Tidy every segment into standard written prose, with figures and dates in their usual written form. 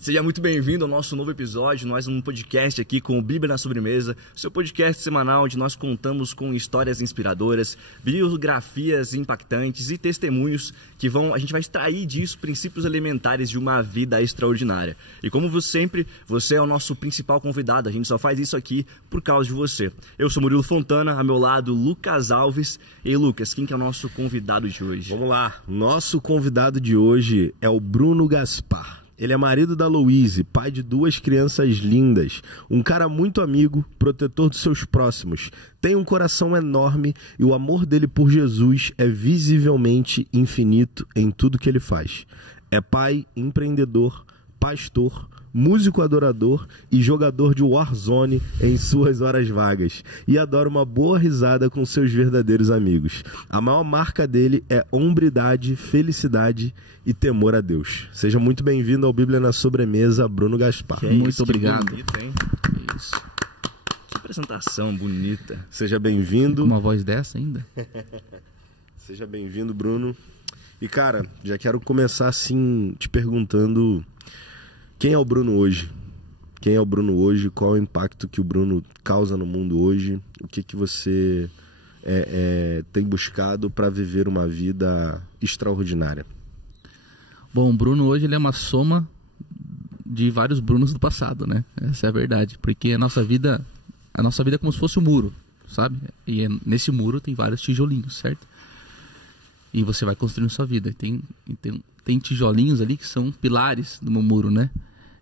Seja muito bem-vindo ao nosso novo episódio, nós um podcast aqui com o Bíblia na Sobremesa, seu podcast semanal onde nós contamos com histórias inspiradoras, biografias impactantes e testemunhos que a gente vai extrair disso princípios elementares de uma vida extraordinária. E como sempre, você é o nosso principal convidado, a gente só faz isso aqui por causa de você. Eu sou Murilo Fontana, ao meu lado Lucas Alves. E aí, Lucas, quem que é o nosso convidado de hoje? Vamos lá, nosso convidado de hoje é o Bruno Gaspar. Ele é marido da Louise, pai de 2 crianças lindas, um cara muito amigo, protetor dos seus próximos, tem um coração enorme e o amor dele por Jesus é visivelmente infinito em tudo que ele faz. É pai, empreendedor, pastor, músico adorador e jogador de Warzone em suas horas vagas. E adora uma boa risada com seus verdadeiros amigos. A maior marca dele é hombridade, felicidade e temor a Deus. Seja muito bem-vindo ao Bíblia na Sobremesa, Bruno Gaspar. Muito obrigado. Bonito, hein? Isso. Que apresentação bonita. Seja bem-vindo. Com uma voz dessa ainda? Seja bem-vindo, Bruno. E, cara, já quero começar assim te perguntando... Quem é o Bruno hoje? Quem é o Bruno hoje? Qual é o impacto que o Bruno causa no mundo hoje? O que você tem buscado para viver uma vida extraordinária? Bom, o Bruno hoje ele é uma soma de vários Brunos do passado, né? Essa é a verdade. Porque a nossa vida é como se fosse um muro, sabe? E nesse muro tem vários tijolinhos, certo? E você vai construindo sua vida. Tem tijolinhos ali que são pilares do meu muro, né?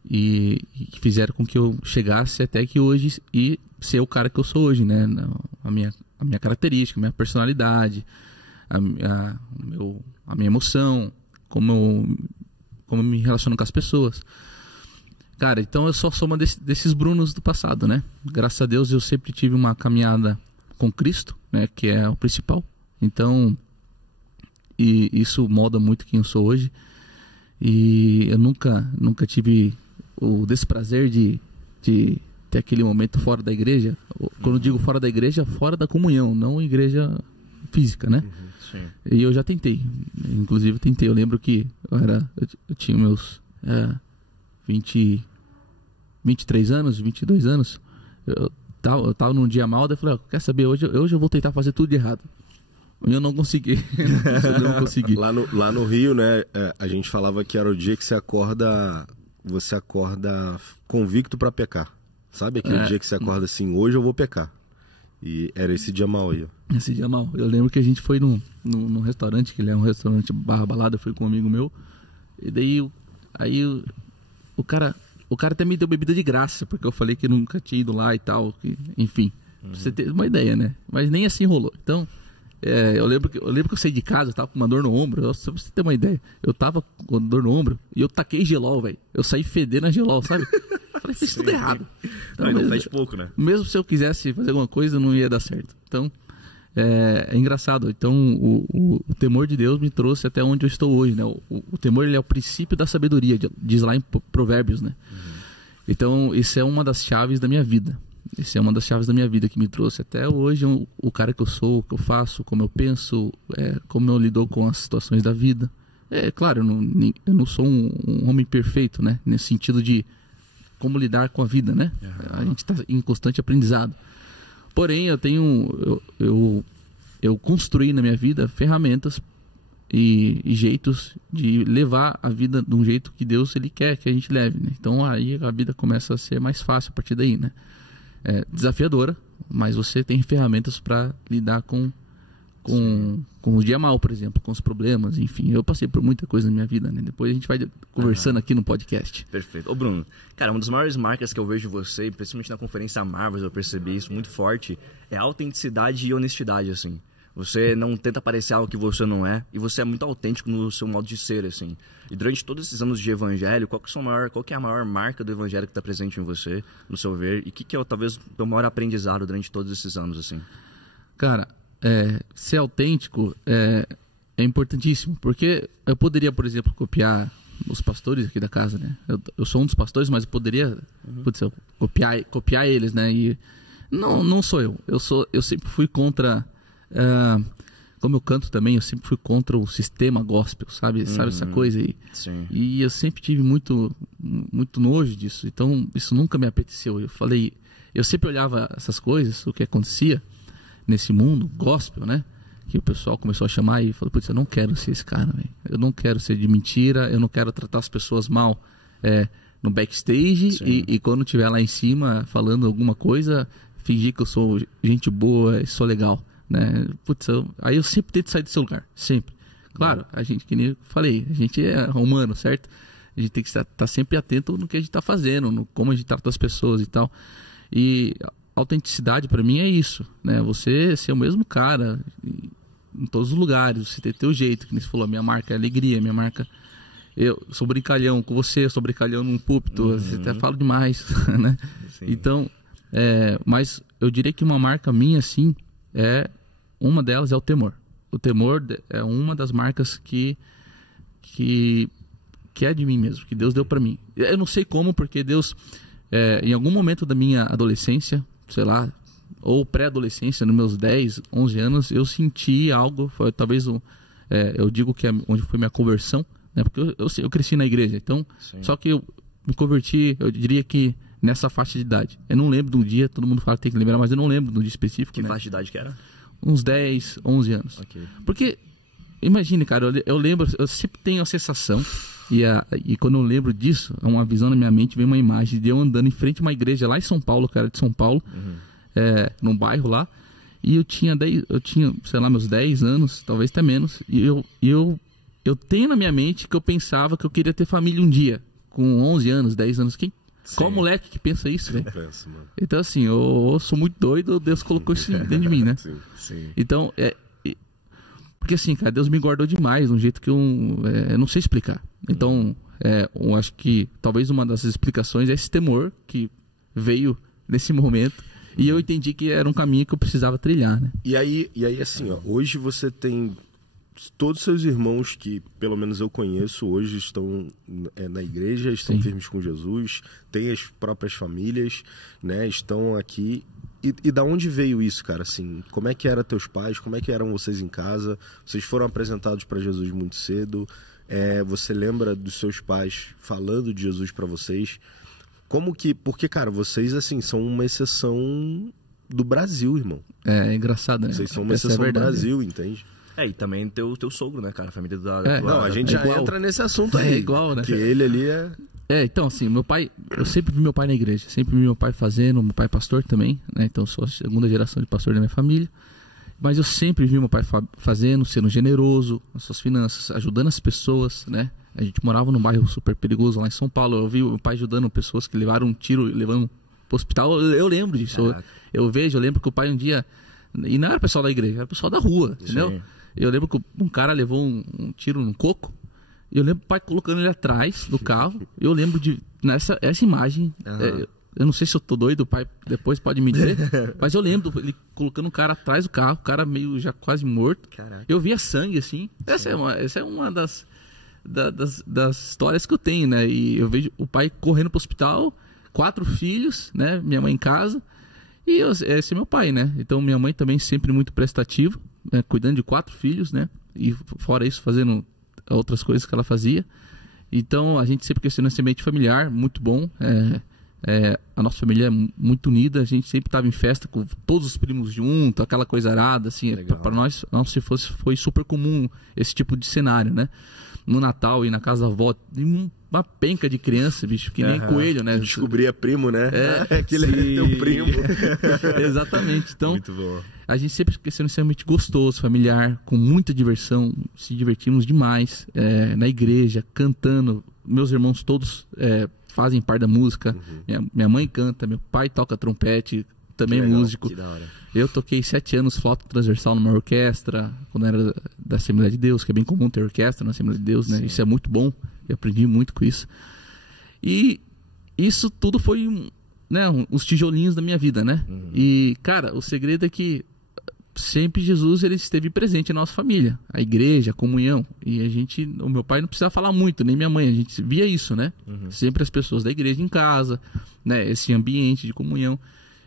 E que fizeram com que eu chegasse até que hoje e ser o cara que eu sou hoje, né? A minha característica, a minha personalidade, a minha emoção, como eu me relaciono com as pessoas. Cara, então eu sou soma desses Brunos do passado, né? Graças a Deus eu sempre tive uma caminhada com Cristo, né? Que é o principal. Então... E isso molda muito quem eu sou hoje. E eu nunca tive o desprazer de ter aquele momento fora da igreja. Quando eu digo fora da igreja, fora da comunhão, não igreja física, né? Sim. E eu já tentei. Inclusive tentei. Eu lembro que eu tinha meus 23 anos, 22 anos. Eu tava num dia mal, daí eu falei, quer saber, hoje eu vou tentar fazer tudo de errado. Eu não consegui. Lá no Rio, né, a gente falava que era o dia que você acorda convicto para pecar. Sabe aquele dia que você acorda assim, hoje eu vou pecar. E era esse dia mal aí, ó. Esse dia mal. Eu lembro que a gente foi num restaurante, que ele é um restaurante barra balada, eu fui com um amigo meu. E daí, o cara até me deu bebida de graça, porque eu falei que nunca tinha ido lá e tal. Enfim, pra você ter uma ideia, né? Mas nem assim rolou. Então... eu lembro que eu saí de casa, eu tava com uma dor no ombro, só pra você ter uma ideia. Eu tava com dor no ombro e eu taquei gelol, velho. Eu saí fedendo a gelol, sabe? Falei, fiz tudo errado. Então, não faz pouco, né? Mesmo se eu quisesse fazer alguma coisa, não ia dar certo. Então, é engraçado. Então, o temor de Deus me trouxe até onde eu estou hoje, né? O temor, ele é o princípio da sabedoria, diz lá em Provérbios, né? Então, isso é uma das chaves da minha vida. Essa é uma das chaves da minha vida que me trouxe até hoje o cara que eu sou, o que eu faço, como eu penso, como eu lido com as situações da vida. Claro, eu não sou um homem perfeito, né? Nesse sentido de como lidar com a vida, né? A gente está em constante aprendizado. Porém, eu construí na minha vida ferramentas e jeitos de levar a vida de um jeito que Deus ele quer que a gente leve, né? Então aí a vida começa a ser mais fácil a partir daí, né? Desafiadora, mas você tem ferramentas para lidar com o dia mal, por exemplo, com os problemas, enfim. Eu passei por muita coisa na minha vida, né? Depois a gente vai conversando aqui no podcast. Perfeito. Ô Bruno, cara, uma das maiores marcas que eu vejo em você, principalmente na conferência Marvel, eu percebi isso muito forte, é a autenticidade e honestidade, assim. Você não tenta parecer algo que você não é, e você é muito autêntico no seu modo de ser, assim. E durante todos esses anos de evangelho, qual que é a maior marca do evangelho que está presente em você, no seu ver? E o que é talvez o maior aprendizado durante todos esses anos, assim? Cara, ser autêntico é importantíssimo, porque eu poderia, por exemplo, copiar os pastores aqui da casa, né? Eu sou um dos pastores, mas eu poderia copiar eles, né? E não sou eu. Eu sempre fui contra... como eu canto também, eu sempre fui contra o sistema gospel, sabe? Sabe essa coisa aí? Sim. E eu sempre tive muito nojo disso. Então, isso nunca me apeteceu. Eu sempre olhava essas coisas, o que acontecia nesse mundo gospel, né? Que o pessoal começou a chamar e falou, putz, eu não quero ser esse cara, véio. Eu não quero ser de mentira, eu não quero tratar as pessoas mal no backstage e quando estiver lá em cima falando alguma coisa, fingir que eu sou gente boa, sou legal, né? Putz, aí eu sempre tento sair desse lugar, sempre. Claro, a gente, que nem eu falei, a gente é humano, certo? A gente tem que estar sempre atento no que a gente está fazendo, no como a gente trata as pessoas e tal. E autenticidade para mim é isso, né? Você ser o mesmo cara em todos os lugares, você ter teu jeito, que nem você falou, minha marca é alegria, minha marca... Eu sou brincalhão com você, eu sou brincalhão num púlpito, você até fala demais, né? Sim. Então, mas eu diria que uma marca minha, assim, uma delas é o temor. O temor é uma das marcas que é de mim mesmo, que Deus deu para mim. Eu não sei como, porque Deus, em algum momento da minha adolescência, sei lá, ou pré-adolescência, nos meus 10, 11 anos, eu senti algo, foi talvez eu digo que é onde foi minha conversão, né? Porque eu cresci na igreja, então, só que eu me converti, eu diria que nessa faixa de idade. Eu não lembro do dia, todo mundo fala que tem que lembrar, mas eu não lembro do dia específico. Que faixa de idade que era? Uns 10, 11 anos. Okay. Porque, imagine, cara, eu lembro, eu sempre tenho a sensação, e quando eu lembro disso, uma visão na minha mente, vem uma imagem de eu andando em frente a uma igreja lá em São Paulo, cara, de São Paulo, num bairro lá, e eu tinha, sei lá, meus 10 anos, talvez até menos, e eu tenho na minha mente que eu pensava que eu queria ter família um dia, com 11 anos, 10 anos. Qual moleque que pensa isso, velho? Então, assim, eu sou muito doido, Deus colocou isso dentro de mim, né? Sim. Então, porque assim, cara, Deus me guardou demais, de um jeito que eu não sei explicar. Então, eu acho que talvez uma das explicações é esse temor que veio nesse momento. E eu entendi que era um caminho que eu precisava trilhar, né? E aí assim, ó, hoje você tem... Todos os seus irmãos que, pelo menos eu conheço, hoje estão na igreja, estão firmes com Jesus, têm as próprias famílias, né? Estão aqui. E da onde veio isso, cara? Assim, como é que eram teus pais? Como é que eram vocês em casa? Vocês foram apresentados para Jesus muito cedo. Você lembra dos seus pais falando de Jesus para vocês? Porque, cara, vocês, assim, são uma exceção do Brasil, irmão. É engraçado, né? Vocês são uma exceção do Brasil, entende? E também teu sogro, né, cara? A família da Não, a gente já entra nesse assunto aí. É igual, né? Que ele ali então, assim, meu pai... Eu sempre vi meu pai na igreja. Sempre vi meu pai fazendo. Meu pai é pastor também, né? Então, eu sou a segunda geração de pastor da minha família. Mas eu sempre vi meu pai fazendo, sendo generoso nas suas finanças, ajudando as pessoas, né? A gente morava num bairro super perigoso lá em São Paulo. Eu vi meu pai ajudando pessoas que levaram um tiro e levando pro hospital. Eu lembro disso. Eu lembro que o pai um dia... E não era o pessoal da igreja, era o pessoal da rua, entendeu? Sim. Eu lembro que um cara levou um tiro no coco. E eu lembro o pai colocando ele atrás do carro. Eu lembro de... Essa imagem... eu não sei se eu tô doido, o pai depois pode me dizer. Mas eu lembro ele colocando o cara atrás do carro. O cara meio já quase morto. Caraca. Eu via sangue, assim. Essa é uma das histórias que eu tenho, né? E eu vejo o pai correndo pro hospital. 4 filhos, né? Minha mãe em casa. E esse é meu pai, né? Então minha mãe também sempre muito prestativa, né? Cuidando de 4 filhos, né? E fora isso, fazendo outras coisas que ela fazia. Então a gente sempre cresceu nesse ambiente familiar, muito bom. A nossa família é muito unida, a gente sempre estava em festa com todos os primos juntos, aquela coisa arada, assim. Para nós, foi super comum esse tipo de cenário, né? No Natal e na casa da avó, uma penca de criança, bicho, que nem coelho, né? Descobria primo, né? Aquele é teu primo. Exatamente. Então, muito bom. A gente sempre cresceu nesse ambiente gostoso, familiar, com muita diversão, se divertimos demais, na igreja, cantando. Meus irmãos todos fazem parte da música. Minha mãe canta, meu pai toca trompete, também é músico. Que da hora. Eu toquei 7 anos flauta transversal numa orquestra, quando era da Assembleia de Deus, que é bem comum ter orquestra na Assembleia de Deus, né? Sim. Isso é muito bom, eu aprendi muito com isso. E isso tudo foi, né, os tijolinhos da minha vida, né? E, cara, o segredo é que sempre Jesus ele esteve presente na nossa família, a igreja, a comunhão. E o meu pai não precisava falar muito, nem minha mãe, a gente via isso, né? Sempre as pessoas da igreja em casa, né? Esse ambiente de comunhão.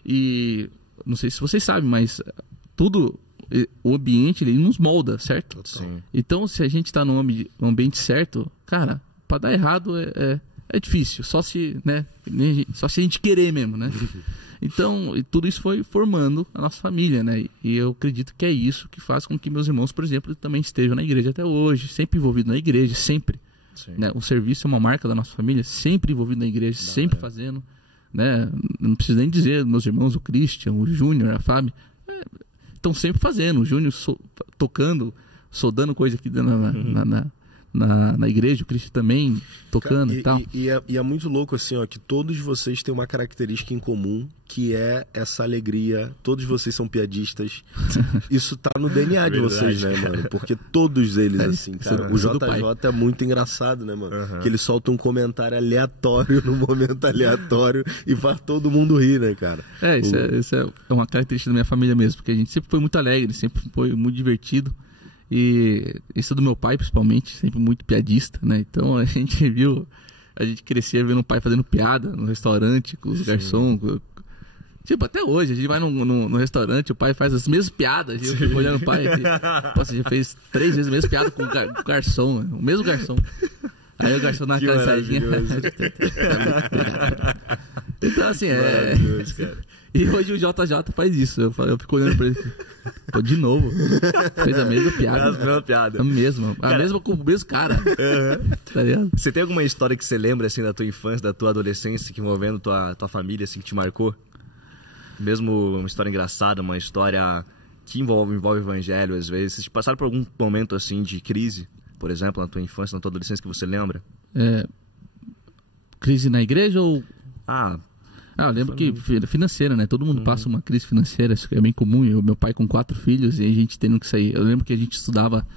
E não sei se vocês sabem, mas o ambiente ele nos molda, certo? Sim. Então, se a gente está no ambiente certo, cara, para dar errado é difícil, só se a gente querer mesmo, né? Então, tudo isso foi formando a nossa família, né? E eu acredito que é isso que faz com que meus irmãos, por exemplo, também estejam na igreja até hoje, sempre envolvidos na igreja, sempre. Né? O serviço é uma marca da nossa família, sempre envolvido na igreja, sempre fazendo, né? Não preciso nem dizer, meus irmãos, o Christian, o Júnior, a Fábio, estão sempre fazendo. O Júnior tocando, soldando coisa aqui na igreja, o Cristo também tocando e tal. E é muito louco assim, ó, que todos vocês têm uma característica em comum, que é essa alegria. Todos vocês são piadistas. Isso tá no DNA de vocês, né, mano? Porque todos eles, assim, cara. O JJ é muito engraçado, né, mano? Que ele solta um comentário aleatório no momento aleatório e faz todo mundo rir, né, cara? Isso é uma característica da minha família mesmo, porque a gente sempre foi muito alegre, sempre foi muito divertido. E isso do meu pai, principalmente, sempre muito piadista, né? Então a gente crescia vendo o pai fazendo piada no restaurante com os garçons. Tipo, até hoje, a gente vai no restaurante, o pai faz as mesmas piadas. Eu fico olhando o pai. Você já fez 3 vezes a mesma piada com o garçom, né? O mesmo garçom. Aí o garçom dá uma cansadinha. Então, assim, E hoje o JJ faz isso. Eu fico olhando pra ele. Pô, de novo. Fez a mesma piada. A mesma piada. A mesma com o mesmo cara. Tá ligado? Você tem alguma história que você lembra, assim, da tua infância, da tua adolescência, que envolvendo tua família, assim, que te marcou? Mesmo uma história engraçada, uma história que envolve o evangelho, às vezes. Vocês passaram por algum momento, assim, de crise, por exemplo, na tua infância, na tua adolescência, que você lembra? Crise na igreja ou... eu lembro que financeira, né? Todo mundo passa uma crise financeira, isso é bem comum. Meu pai com 4 filhos e a gente tendo que sair. Eu lembro que a gente estudava...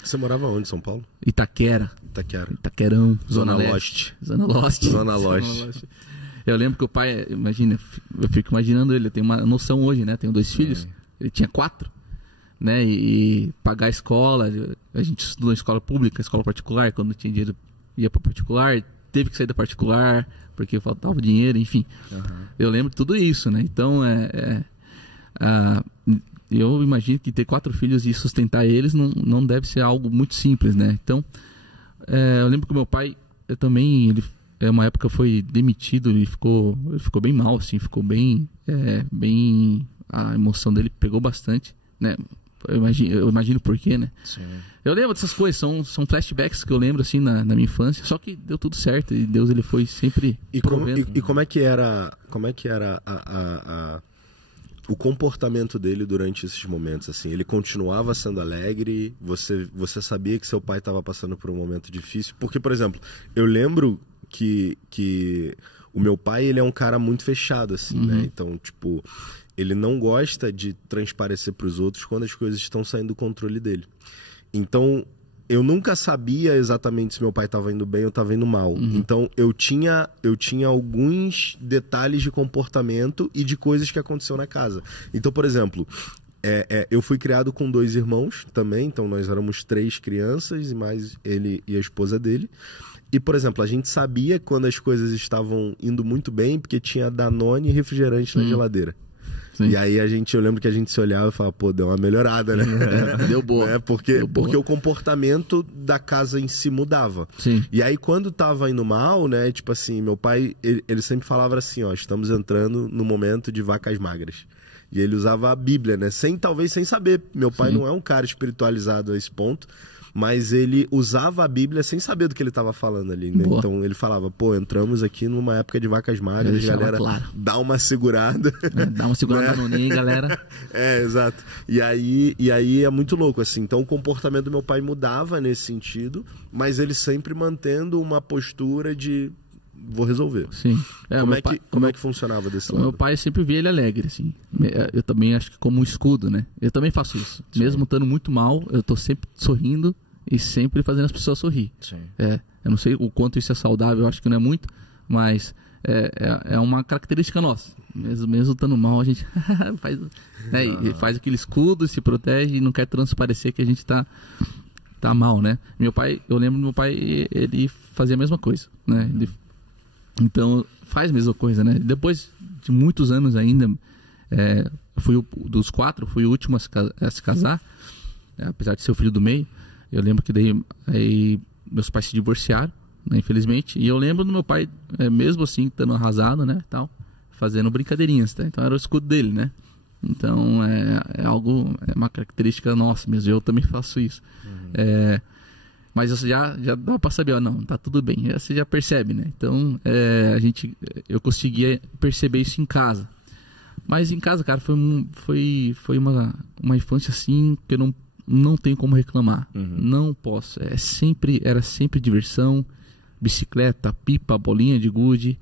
Você morava onde, São Paulo? Itaquerão. Zona Leste. Zona Leste. Eu lembro que o pai, imagina, eu fico imaginando ele, eu tenho uma noção hoje, né? Tenho 2 filhos, ele tinha 4, né? E pagar a escola, a gente estudou em escola pública, escola particular, quando tinha dinheiro ia para particular, teve que sair da particular porque faltava dinheiro, enfim. Eu lembro de tudo isso, né? Então, eu imagino que ter 4 filhos e sustentar eles não deve ser algo muito simples, né? Então, eu lembro que o meu pai, uma época foi demitido, ele ficou bem mal, assim, ficou bem, a emoção dele pegou bastante, né? Eu imagino por quê, né? Sim. Eu lembro dessas coisas, são flashbacks que eu lembro, assim, na minha infância, só que deu tudo certo e Deus, ele foi sempre provendo. Como é que era o comportamento dele durante esses momentos, assim? Ele continuava sendo alegre? Você sabia que seu pai estava passando por um momento difícil? Porque, por exemplo, eu lembro que o meu pai, ele é um cara muito fechado, assim, né? Então, tipo, ele não gosta de transparecer para os outros quando as coisas estão saindo do controle dele. Então, eu nunca sabia exatamente se meu pai estava indo bem ou estava indo mal. Então, eu tinha alguns detalhes de comportamento e de coisas que aconteceu na casa. Então, por exemplo, eu fui criado com 2 irmãos também. Então, nós éramos 3 crianças e mais ele e a esposa dele. E, por exemplo, a gente sabia quando as coisas estavam indo muito bem porque tinha Danone e refrigerante na geladeira. Sim. E aí eu lembro que a gente se olhava e falava, pô, deu uma melhorada, né? Deu boa. Porque o comportamento da casa em si mudava. Sim. E aí quando tava indo mal, né, tipo assim, meu pai, ele sempre falava assim, ó, estamos entrando no momento de vacas magras. E ele usava a Bíblia, né? Talvez sem saber. Meu pai não é um cara espiritualizado a esse ponto, mas ele usava a Bíblia sem saber do que ele estava falando ali, né? Então ele falava, pô, entramos aqui numa época de vacas magras, galera, dá uma segurada. Dá uma segurada no ninho, galera. Exato. E aí é muito louco, assim. Então o comportamento do meu pai mudava nesse sentido, mas ele sempre mantendo uma postura de vou resolver. Sim. Como é que funcionava desse lado? Meu pai sempre via ele alegre, assim. Eu também acho que como um escudo, né? Eu também faço isso. Sim. Mesmo estando muito mal, eu tô sempre sorrindo e sempre fazendo as pessoas sorrir. Sim. Eu não sei o quanto isso é saudável, eu acho que não é muito, mas é uma característica nossa. Mesmo estando mal, a gente faz, né, e faz aquele escudo, se protege e não quer transparecer que a gente tá mal, né? Eu lembro do meu pai, ele fazia a mesma coisa, né? Então, faz a mesma coisa, né? Depois de muitos anos ainda, dos 4, fui o último a se casar, apesar de ser o filho do meio. Eu lembro que aí meus pais se divorciaram, né, infelizmente, e eu lembro do meu pai, mesmo assim, estando arrasado, né, tal, fazendo brincadeirinhas, tá? Então era o escudo dele, né? Então é uma característica nossa mesmo, eu também faço isso. Mas você já dá pra saber, não, tá tudo bem, você já percebe, né? Então eu conseguia perceber isso em casa. Mas em casa, cara, foi uma infância assim que eu não tenho como reclamar. Não posso. Era sempre diversão, bicicleta, pipa, bolinha de gude.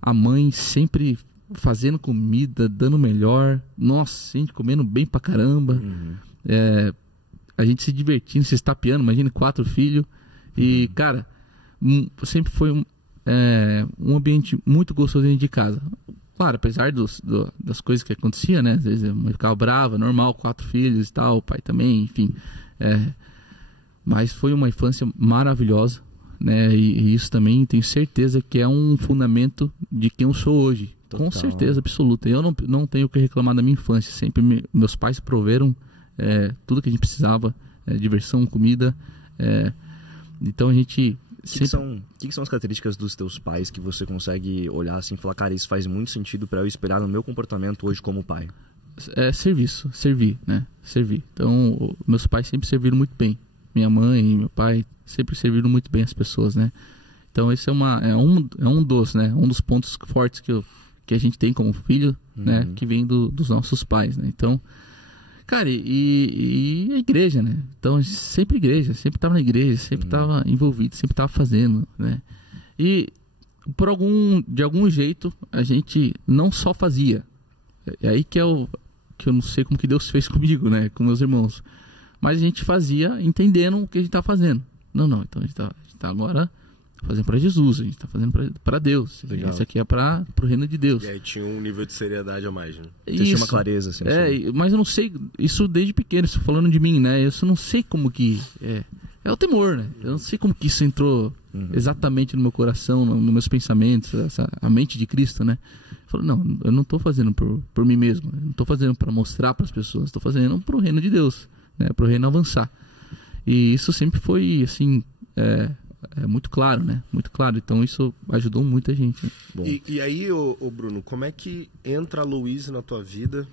A mãe sempre fazendo comida, dando o melhor. Nossa, a gente comendo bem pra caramba. A gente se divertindo, se estapeando. Imagina, 4 filhos. E, cara, sempre foi um ambiente muito gostoso dentro de casa. Claro, apesar das coisas que aconteciam, né? Às vezes a mãe ficava brava, normal, 4 filhos e tal, o pai também, enfim. Mas foi uma infância maravilhosa, né? E isso também tenho certeza que é um fundamento de quem eu sou hoje. Total. Com certeza absoluta. Eu não tenho o que reclamar da minha infância. Sempre meus pais proveram tudo que a gente precisava, diversão, comida. Então a gente... O que são as características dos teus pais que você consegue olhar assim e falar, cara, isso faz muito sentido para eu esperar no meu comportamento hoje como pai? Servir, né? Servir. Então, meus pais sempre serviram muito bem. Minha mãe e meu pai sempre serviram muito bem as pessoas, né? Então, esse um dos pontos fortes que a gente tem como filho, né? Que vem dos nossos pais, né? Então, cara, e a igreja, né? Então, sempre estava na igreja, sempre estava envolvido, sempre estava fazendo, né? E de algum jeito a gente não só fazia. É aí que eu não sei como que Deus fez comigo, né? Com meus irmãos. Mas a gente fazia entendendo o que a gente estava fazendo. Não, então a gente tá agora fazendo para Jesus, a gente está fazendo para Deus. Legal. Isso aqui é para o reino de Deus. E aí tinha um nível de seriedade a mais, né? Você tinha uma clareza, assim. Mas eu não sei, isso desde pequeno, isso falando de mim, né? Eu não sei como que... É o temor, né? Eu não sei como que isso entrou exatamente no meu coração, nos meus pensamentos, a mente de Cristo, né? Eu falo, não, eu não estou fazendo por mim mesmo, eu não estou fazendo para mostrar para as pessoas, estou fazendo para o reino de Deus, né? Para o reino avançar. E isso sempre foi, assim... muito claro, né? Muito claro. Então isso ajudou muita gente. Né? E aí, ô Bruno, como é que entra a Louise na tua vida?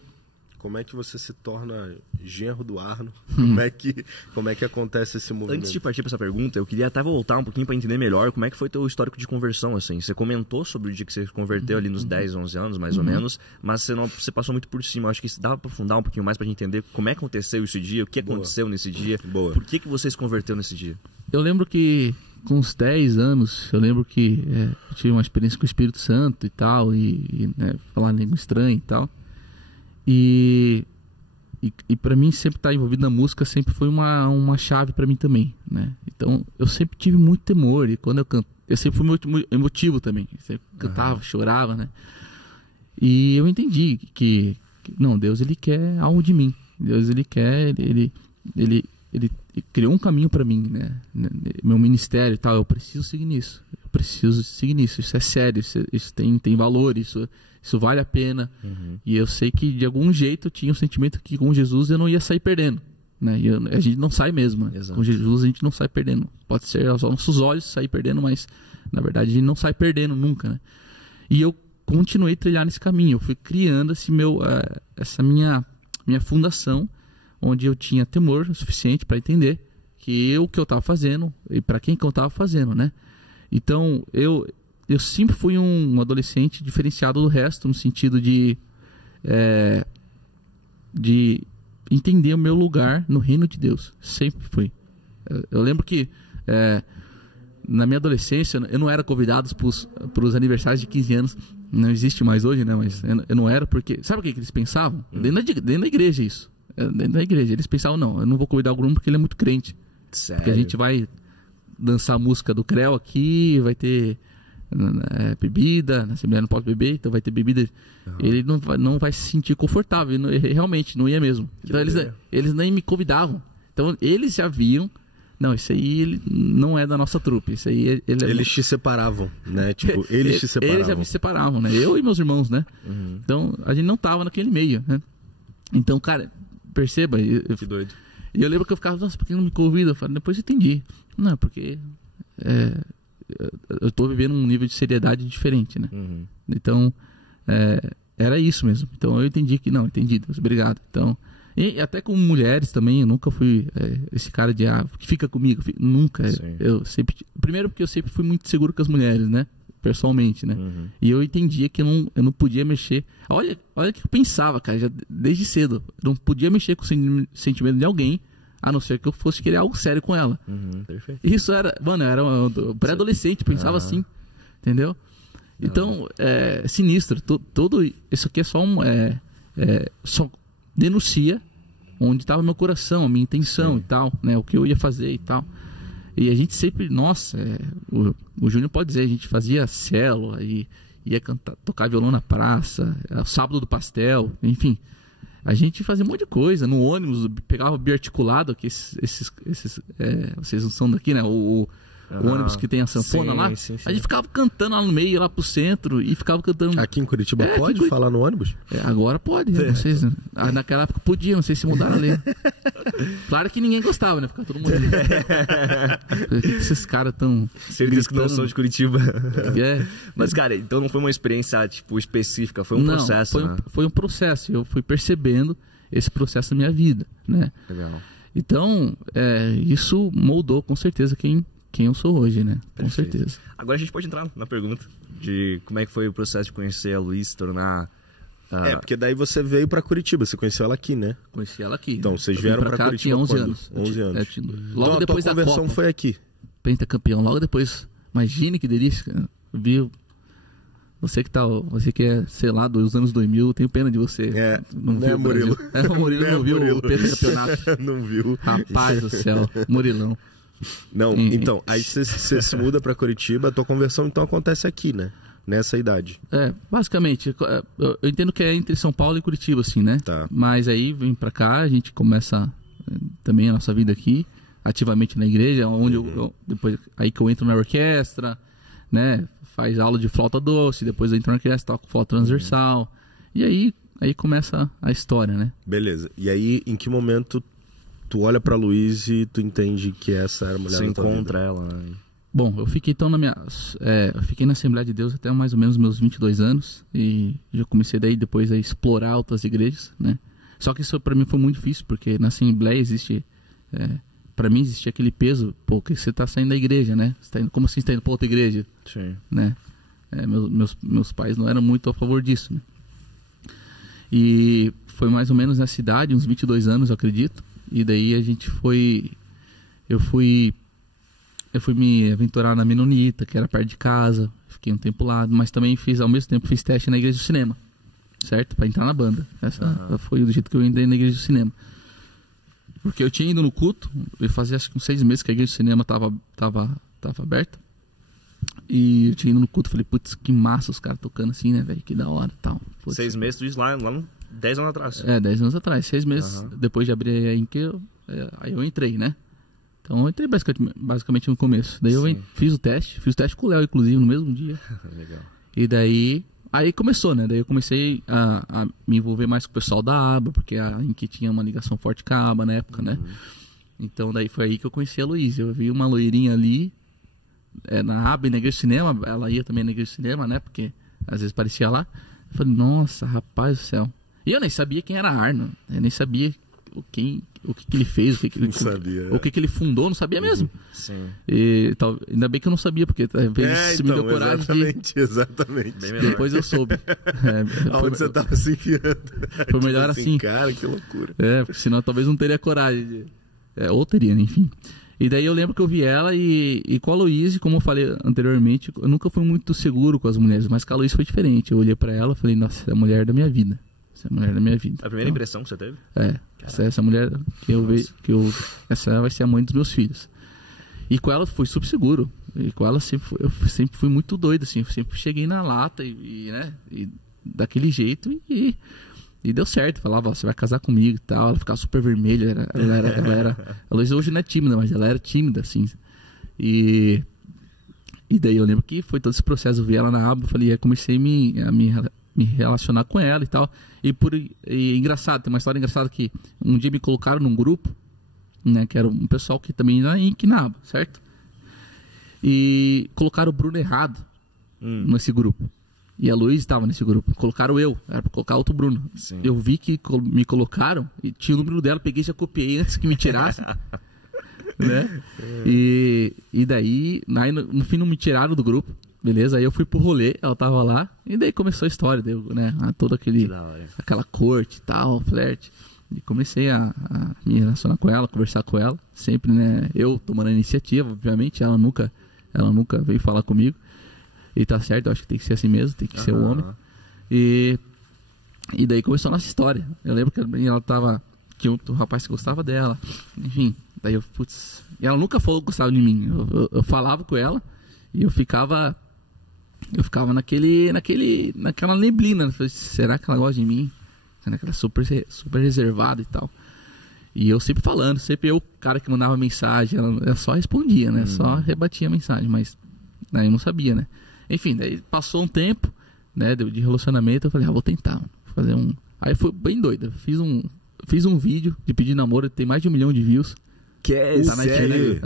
Como é que você se torna genro do Arno? Como é que acontece esse movimento? Antes de partir para essa pergunta, eu queria até voltar um pouquinho para entender melhor como é que foi teu histórico de conversão, assim. Você comentou sobre o dia que você se converteu ali nos 10, 11 anos, mais ou menos, mas você passou muito por cima. Eu acho que dá para aprofundar um pouquinho mais para gente entender como é que aconteceu esse dia, o que aconteceu nesse dia, por que você se converteu nesse dia? Eu lembro que com uns 10 anos, eu lembro que eu tive uma experiência com o Espírito Santo e tal, e falar língua estranha e tal. E para mim sempre estar envolvido na música sempre foi uma chave para mim também, né? Então eu sempre tive muito temor, e quando eu sempre fui muito emotivo também, sempre cantava, chorava, né? E eu entendi que não, Deus ele quer algo de mim, Deus ele quer, ele criou um caminho para mim, né? Meu ministério e tal, eu preciso seguir nisso, isso é sério, isso tem valor, isso vale a pena. E eu sei que de algum jeito eu tinha um sentimento que com Jesus eu não ia sair perdendo, né? E a gente não sai mesmo, né? Com Jesus a gente não sai perdendo. Pode ser aos nossos olhos sair perdendo, mas na verdade a gente não sai perdendo nunca, né? E eu continuei a trilhar nesse caminho. Eu fui criando essa minha fundação, onde eu tinha temor suficiente para entender o que eu estava fazendo e para quem que eu estava fazendo, né? Então eu sempre fui um adolescente diferenciado do resto, no sentido de entender o meu lugar no reino de Deus. Sempre fui. Eu lembro que na minha adolescência eu não era convidado para os aniversários de 15 anos. Não existe mais hoje, né? Mas eu não era porque... Sabe o que eles pensavam? Dentro da igreja isso. Dentro da igreja. Eles pensavam, não, eu não vou convidar o Bruno porque ele é muito crente. Sério? Porque a gente vai dançar a música do Creu aqui, vai ter bebida, essa mulher não pode beber, então vai ter bebida. Ele não vai se sentir confortável, realmente, não ia mesmo. Então eles nem me convidavam. Então eles já viam, não, isso aí ele não é da nossa trupe, isso aí eles te separavam, né? Tipo, eles te separavam. Eles já me separavam, né? Eu e meus irmãos, né? Então a gente não tava naquele meio, né? Então, cara, perceba, que doido. E eu lembro que eu ficava, nossa, por que não me convida? Eu falei, depois eu entendi. Não, porque eu tô vivendo um nível de seriedade diferente, né? Então, era isso mesmo. Então eu entendi que, não, entendi, Deus, obrigado. Então, e até com mulheres também, eu nunca fui esse cara de, que fica comigo, nunca. Eu sempre, primeiro porque eu sempre fui muito seguro com as mulheres, né? Pessoalmente, né? E eu entendia que eu não podia mexer. Olha o que eu pensava, cara, já desde cedo. Eu não podia mexer com o sentimento de alguém, a não ser que eu fosse querer algo sério com ela. Perfeito. Isso era, mano, eu era um pré-adolescente, pensava assim, entendeu? Então, sinistro. Tudo isso aqui é só só denuncia onde estava meu coração, a minha intenção e tal, né? O que eu ia fazer e tal. E a gente sempre, nossa, o Júnior pode dizer, a gente fazia célula e ia tocar violão na praça, sábado do pastel, enfim. A gente fazia um monte de coisa, no ônibus, pegava biarticulado, que vocês não são daqui, né? O ônibus que tem a sanfona lá. Sim. A gente ficava cantando lá no meio, lá pro centro, e ficava cantando. Aqui em Curitiba pode falar no ônibus? Agora pode, não sei se, naquela época podia, não sei se mudaram ali. Claro que ninguém gostava, né? Ficava todo mundo. Por que esses caras tão. Certeza que não são de Curitiba. Mas, cara, então não foi uma experiência, tipo, específica, foi um processo, né? Foi um processo, eu fui percebendo esse processo na minha vida, né? Legal. Então, isso moldou com certeza quem eu sou hoje, né? Com certeza. Agora a gente pode entrar na pergunta de como é que foi o processo de conhecer a Luísa, se tornar... porque daí você veio pra Curitiba, você conheceu ela aqui, né? Conheci ela aqui. Então, vocês vieram pra Curitiba tinha 11 quando? anos. 11 anos. Logo então, depois a tua conversão foi aqui. Pentacampeão, logo depois. Imagine que delícia, cara. Viu? Você que é, sei lá, dos anos 2000, tenho pena de você. Não viu, Murilo. O Murilo não viu o pentacampeonato. Não viu. Rapaz do céu, Murilão. Não, então, aí você se muda pra Curitiba, a tua conversão então acontece aqui, né? Nessa idade. Basicamente, eu entendo que é entre São Paulo e Curitiba, assim, né? Tá. Mas aí vem pra cá, a gente começa também a nossa vida aqui, ativamente na igreja, onde depois aí que eu entro na orquestra, né? Faz aula de flauta doce, depois eu entro na orquestra, toco flauta transversal. E aí começa a história, né? Beleza. E aí, em que momento tu olha pra Luísa e tu entende que essa era a mulher da tua vida? Você encontra ela, né? Bom, eu fiquei então eu fiquei na Assembleia de Deus até mais ou menos meus 22 anos e já comecei daí depois a explorar outras igrejas, né? Só que isso pra mim foi muito difícil, porque na Assembleia existe, pra mim existe aquele peso, que você tá saindo da igreja, né? Você tá indo, como assim você tá indo pra outra igreja? Sim. Né? Meus pais não eram muito a favor disso, né? E foi mais ou menos nessa idade, uns 22 anos, eu acredito. E daí eu fui me aventurar na Menonita, que era perto de casa. Fiquei um tempo lá, mas também ao mesmo tempo fiz teste na igreja do cinema, certo? Pra entrar na banda. Essa foi do jeito que eu entrei na igreja do cinema. Porque eu tinha ido no culto, eu fazia acho que uns 6 meses que a igreja do cinema tava aberta. E eu tinha ido no culto, falei, putz, que massa os caras tocando assim, né, velho? Que da hora e tal. Putz. 6 meses, tu disse lá no 10 anos atrás. 10 anos atrás, 6 meses depois de abrir aí aí eu entrei, né? Então eu entrei basicamente no começo. Daí eu fiz o teste com o Léo, inclusive, no mesmo dia. Legal. E daí, aí começou, né? Daí eu comecei a me envolver mais com o pessoal da aba, porque a Inky tinha uma ligação forte com a aba na época, né? Então daí foi aí que eu conheci a Luísa. Eu vi uma loirinha ali, na aba e na igreja de cinema, ela ia também na igreja de cinema, né? Porque às vezes parecia lá. Eu falei, nossa, rapaz do céu. E eu nem sabia quem era Arno, eu nem sabia o que ele fez, o que ele fundou, não sabia mesmo. Sim. E ainda bem que eu não sabia, porque às vezes me deu coragem. Exatamente. Depois eu soube. Aonde você estava se enfiando? Foi melhor assim. Cara, que loucura. Porque senão talvez não teria coragem. Ou teria, né? Enfim. E daí eu lembro que eu vi ela e com a Luísa, como eu falei anteriormente, eu nunca fui muito seguro com as mulheres, mas com a Luísa foi diferente. Eu olhei pra ela e falei, nossa, essa é a mulher da minha vida. Essa é a mulher da minha vida. A primeira impressão que você teve? Essa mulher essa vai ser a mãe dos meus filhos. E com ela fui super seguro. E com ela eu sempre fui muito doido, assim. Eu sempre cheguei na lata né? E daquele jeito e deu certo. Falava, ó, você vai casar comigo e tal. Ela ficava super vermelha. A Luísa hoje não é tímida, mas ela era tímida, assim. E daí eu lembro que foi todo esse processo. Eu vi ela na aba, falei, comecei a me relacionar com ela e tal. E engraçado, tem uma história engraçada que um dia me colocaram num grupo, né? Que era um pessoal que também era em Quinaba, certo? E colocaram o Bruno errado nesse grupo. E a Luísa estava nesse grupo. Colocaram eu, era pra colocar outro Bruno. Sim. Eu vi que me colocaram e tinha o número dela, peguei e já copiei antes que me tirassem. Né? E daí, no fim não me tiraram do grupo. Beleza, aí eu fui pro rolê, ela tava lá. E daí começou a história, né? Toda aquela corte e tal, flerte. E comecei a me relacionar com ela, conversar com ela. Sempre, né? Eu tomando a iniciativa, obviamente. Ela nunca veio falar comigo. E tá certo, eu acho que tem que ser assim mesmo, tem que ser o homem. E daí começou a nossa história. Eu lembro que ela tava... Tinha outro rapaz que gostava dela. Enfim, daí eu... Putz... E ela nunca falou que gostava de mim. Eu falava com ela e eu ficava naquela neblina. Eu falei, será que ela gosta de mim? Será que ela é super reservada e tal? E eu sempre falando, sempre eu, o cara que mandava mensagem, ela só respondia, né? Só rebatia a mensagem, mas aí eu não sabia, né? Enfim, daí passou um tempo, né, de relacionamento, eu falei, vou tentar, mano, fazer um... Aí foi bem doido, fiz um vídeo de pedir namoro, tem mais de 1 milhão de views. Que é tá na internet.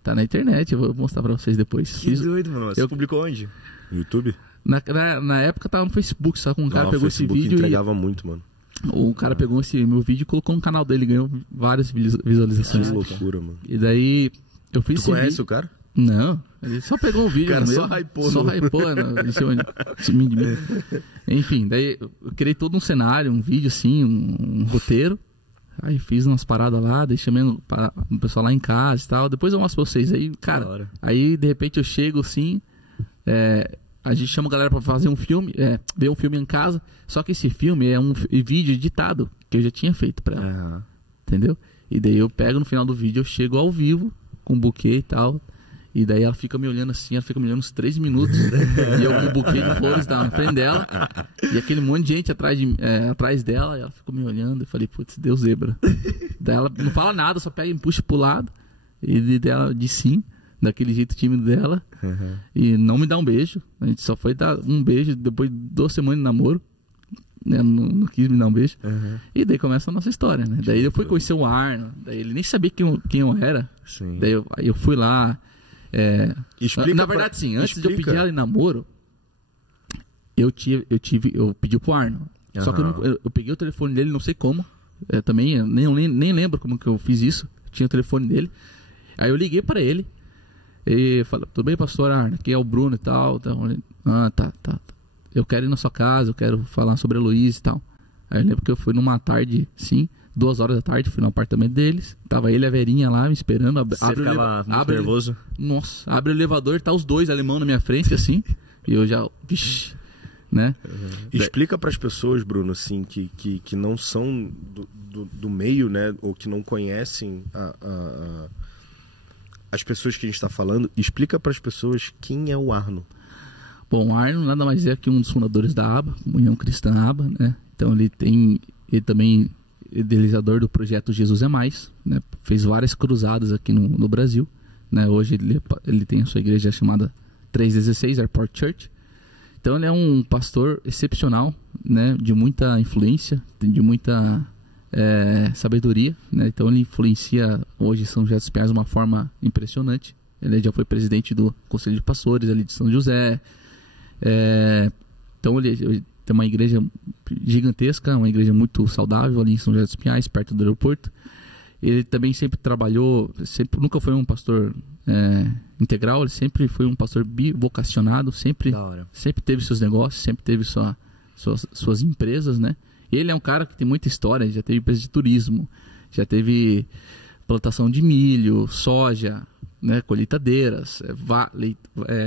Tá na internet, eu vou mostrar pra vocês depois. Que doido, mano. Você publicou onde? No YouTube? Na época tava no Facebook, sabe? Um cara pegou esse vídeo entregava muito, mano. O cara pegou esse meu vídeo e colocou no canal dele, ganhou várias visualizações. Que loucura, mano. E daí eu fiz esse conhece vídeo. O cara? Não, ele só pegou um vídeo. O cara meu, só hypou. de mim. Enfim, daí eu criei todo um cenário, um vídeo assim, um roteiro. Aí fiz umas paradas lá, daí chamei o pessoal lá em casa e tal. Depois eu mostro pra vocês. Aí, cara, aí de repente eu chego assim, a gente chama a galera pra fazer um filme, ver um filme em casa. Só que esse filme é um vídeo editado que eu já tinha feito pra ela. Entendeu? E daí eu pego no final do vídeo, eu chego ao vivo com um buquê e tal. E daí ela fica me olhando assim, ela fica me olhando uns 3 minutos. E eu com um buquê de flores na frente dela. E aquele monte de gente atrás dela. E ela ficou me olhando. Eu falei, putz, deu zebra. Daí ela não fala nada, só pega e me puxa pro lado. E dela disse sim, daquele jeito tímido dela. E não me dá um beijo. A gente só foi dar um beijo depois de 2 semanas de namoro. Não quis me dar um beijo. E daí começa a nossa história, né? Daí eu fui conhecer o Arno. Daí ele nem sabia quem eu era. Sim. Daí eu fui lá. Na verdade, sim, antes de eu pedir ela em namoro, eu pedi pro Arno. Só que eu peguei o telefone dele, não sei como. Também, nem lembro como que eu fiz isso. Tinha o telefone dele. Aí eu liguei pra ele. E falei, tudo bem, pastor Arno? Aqui é o Bruno e tal. Então, tá. Eu quero ir na sua casa, eu quero falar sobre a Luísa e tal. Aí eu lembro que eu fui numa tarde, sim, 2 horas da tarde, fui no apartamento deles. Tava ele e a Verinha lá me esperando. Abre nervoso. Nossa, abre o elevador, tá os 2 alemão na minha frente, assim. E eu já... Vixi, né? Explica pras pessoas, Bruno, assim, que não são do meio, né? Ou que não conhecem as pessoas que a gente tá falando. Explica pras pessoas quem é o Arno. Bom, o Arno nada mais é que um dos fundadores da ABA, União Cristã ABA, né? Então ele também idealizador do projeto Jesus é Mais, né? Fez várias cruzadas aqui no Brasil, né? Hoje ele tem a sua igreja chamada 316 Airport Church. Então ele é um pastor excepcional, né? De muita influência, de muita sabedoria, né? Então ele influencia hoje São José dos Pinhais de uma forma impressionante. Ele já foi presidente do Conselho de Pastores ali de São José. Então ele tem uma igreja gigantesca, uma igreja muito saudável ali em São José dos Pinhais, perto do aeroporto. Ele também sempre trabalhou, nunca foi um pastor integral, ele sempre foi um pastor bivocacionado, sempre teve seus negócios, sempre teve suas empresas, né? E ele é um cara que tem muita história, já teve empresa de turismo, já teve plantação de milho, soja, né, colheitadeiras,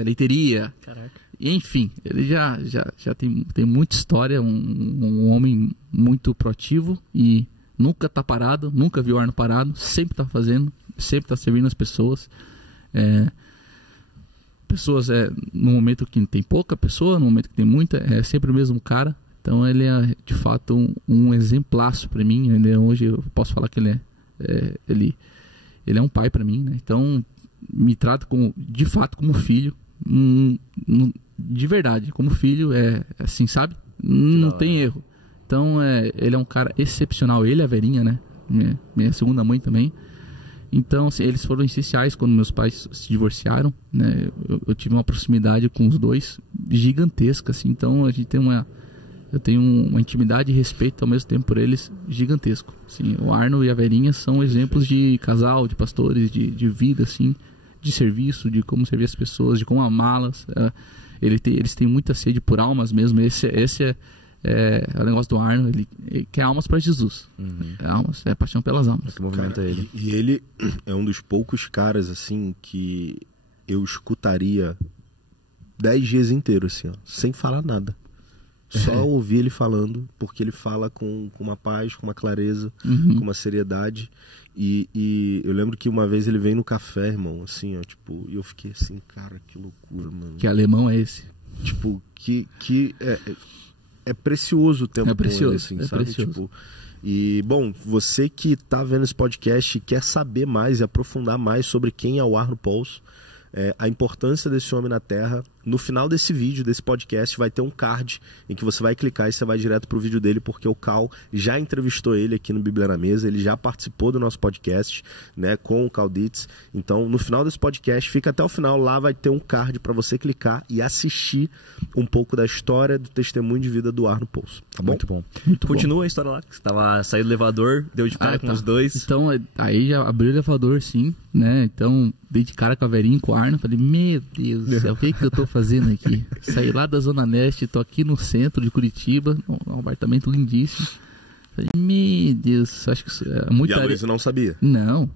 leiteria. Caraca. Enfim, ele já tem muita história, um homem muito proativo e nunca tá parado, nunca viu o Arno parado, sempre tá fazendo, sempre tá servindo as pessoas. pessoas, no momento que tem pouca pessoa, no momento que tem muita, é sempre o mesmo cara. Então ele é de fato um exemplaço para mim. Hoje eu posso falar que ele é um pai para mim, né? Então me trata de fato como filho, de verdade, como filho, assim, sabe? Não tem erro. Então ele é um cara excepcional. Ele e a Verinha, né? Minha segunda mãe também. Então, assim, eles foram essenciais quando meus pais se divorciaram, né? Eu tive uma proximidade com os dois gigantesca, assim. Então a gente eu tenho uma intimidade e respeito ao mesmo tempo por eles gigantesco. Assim, o Arno e a Verinha são exemplos de casal, de pastores, de vida, assim, de serviço, de como servir as pessoas, de como amá-las. Eles têm muita sede por almas mesmo. Esse é o negócio do Arno. Ele quer almas para Jesus. É paixão pelas almas. Que movimenta ele. E ele é um dos poucos caras, assim, que eu escutaria 10 dias inteiros, assim, ó, sem falar nada. Só ouvir ele falando, porque ele fala com uma paz, com uma clareza, com uma seriedade. E eu lembro que uma vez ele veio no café, irmão, assim, ó, tipo, e eu fiquei assim, cara, que loucura, mano. Que alemão é esse? Tipo, é precioso o tempo com ele, assim, sabe? Precioso. Tipo, e, bom, você que tá vendo esse podcast e quer saber mais e aprofundar mais sobre quem é o Arno Pauls, a importância desse homem na Terra, no final desse vídeo, desse podcast, vai ter um card em que você vai clicar e você vai direto pro vídeo dele, porque o Cal já entrevistou ele aqui no Bíblia na Mesa, ele já participou do nosso podcast, né, com o Cal Dietz. Então, no final desse podcast, fica até o final, lá vai ter um card para você clicar e assistir um pouco da história, do testemunho de vida do Arno Pauls, tá bom? Muito bom. Muito Continua a história lá, que você tava saindo do elevador, deu de cara com os dois. Então, aí já abriu o elevador, sim, né? Então, dei de cara com a Verinha, com o Arno, falei, meu Deus do céu, o que eu tô fazendo aqui? Saí lá da Zona Leste, tô aqui no centro de Curitiba, um apartamento lindíssimo. Falei, meu Deus, acho que isso é muita areia. E a Luísa não sabia? Não,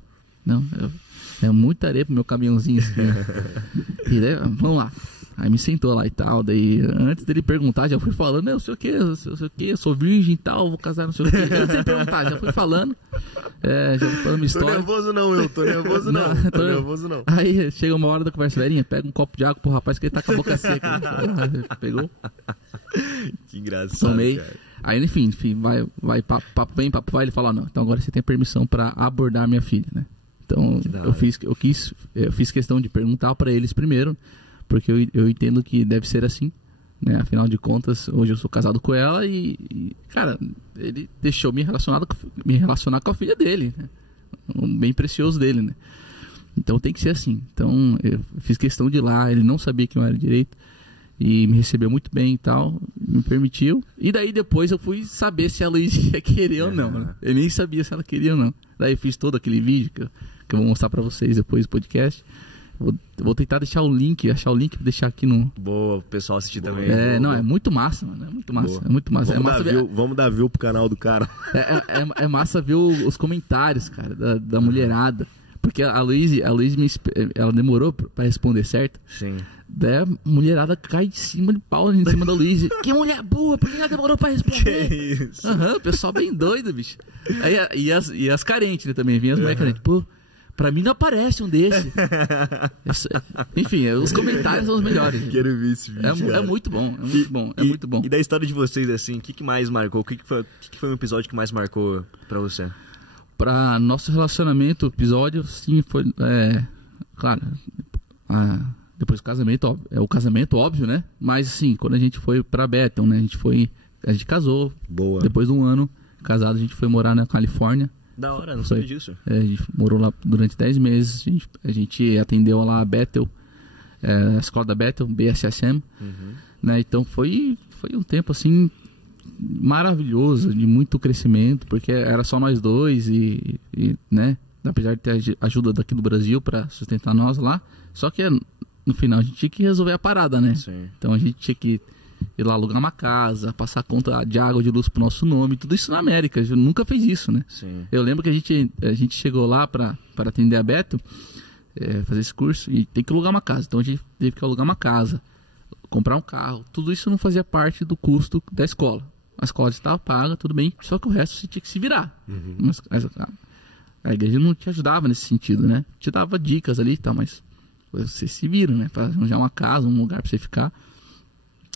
é muita areia pro meu caminhãozinho assim, né? Vamos lá. Aí me sentou lá e tal, daí antes dele perguntar, já fui falando, não sei o que, eu sou virgem e tal, vou casar, não sei o que. Antes dele perguntar, já fui falando, já fui falando minha história. Tô nervoso não, tô nervoso não. Tô nervoso não. Aí chega uma hora da conversa, Verinha, pega um copo de água pro rapaz que ele tá com a boca seca. Pegou? Que engraçado, Tomei. cara. Aí, enfim, vai, papo vem, papo vai, ele fala, não, então agora você tem permissão pra abordar minha filha, né? Então, eu fiz questão de perguntar pra eles primeiro, porque eu entendo que deve ser assim, né? Afinal de contas, hoje eu sou casado com ela e cara, ele deixou me relacionar com a filha dele, né? Um bem precioso dele, né? Então tem que ser assim. Então eu fiz questão de ir lá, ele não sabia que eu era direito e me recebeu muito bem e tal, me permitiu. E daí depois eu fui saber se a Luísa ia querer ou não, né? Eu nem sabia se ela queria ou não. Daí eu fiz todo aquele vídeo que eu vou mostrar pra vocês depois do podcast. Vou tentar achar o link pra deixar aqui no... Boa, o pessoal assistir também. É muito massa, mano. É muito massa. É muito massa. Vamos dar view pro canal do cara. É massa ver os comentários, cara, da mulherada. Porque a Luísa ela demorou pra responder, certo? Sim. Daí a mulherada cai de cima de pau em cima da Luísa. Que mulher boa, por que ela demorou pra responder? Que isso? O pessoal bem doido, bicho. Aí, e as carentes, né, também. Vinha as mulheres carentes. Pô, pra mim não aparece um desse. Enfim, os comentários são os melhores. Quero ver esse vídeo. É muito bom, muito bom. E da história de vocês, assim, o que mais marcou? O que foi um episódio que mais marcou pra você? Pra nosso relacionamento, o episódio, sim, foi... claro, depois do casamento, o casamento, óbvio, né? Mas, assim, quando a gente foi pra Bethel, né? A gente casou. Boa. Depois de um ano casado, a gente foi morar na Califórnia. Da hora, não sabia disso. A gente morou lá durante 10 meses. A gente atendeu lá a Bethel, a escola da Bethel, BSSM. Né? Então foi um tempo assim maravilhoso, de muito crescimento, porque era só nós dois e né? Apesar de ter ajuda daqui do Brasil para sustentar nós lá, só que no final a gente tinha que resolver a parada, né? Sim. Então a gente tinha que ir lá alugar uma casa, passar conta de água, de luz pro nosso nome, tudo isso na América. A gente nunca fez isso, né? Sim. Eu lembro que a gente chegou lá para atender a Bethel, fazer esse curso, e tem que alugar uma casa. Então a gente teve que alugar uma casa, comprar um carro. Tudo isso não fazia parte do custo da escola. A escola estava paga, tudo bem, só que o resto você tinha que se virar. Mas a igreja não te ajudava nesse sentido, né? Te dava dicas ali e tal, mas você se vira, né? Pra arranjar uma casa, um lugar pra você ficar.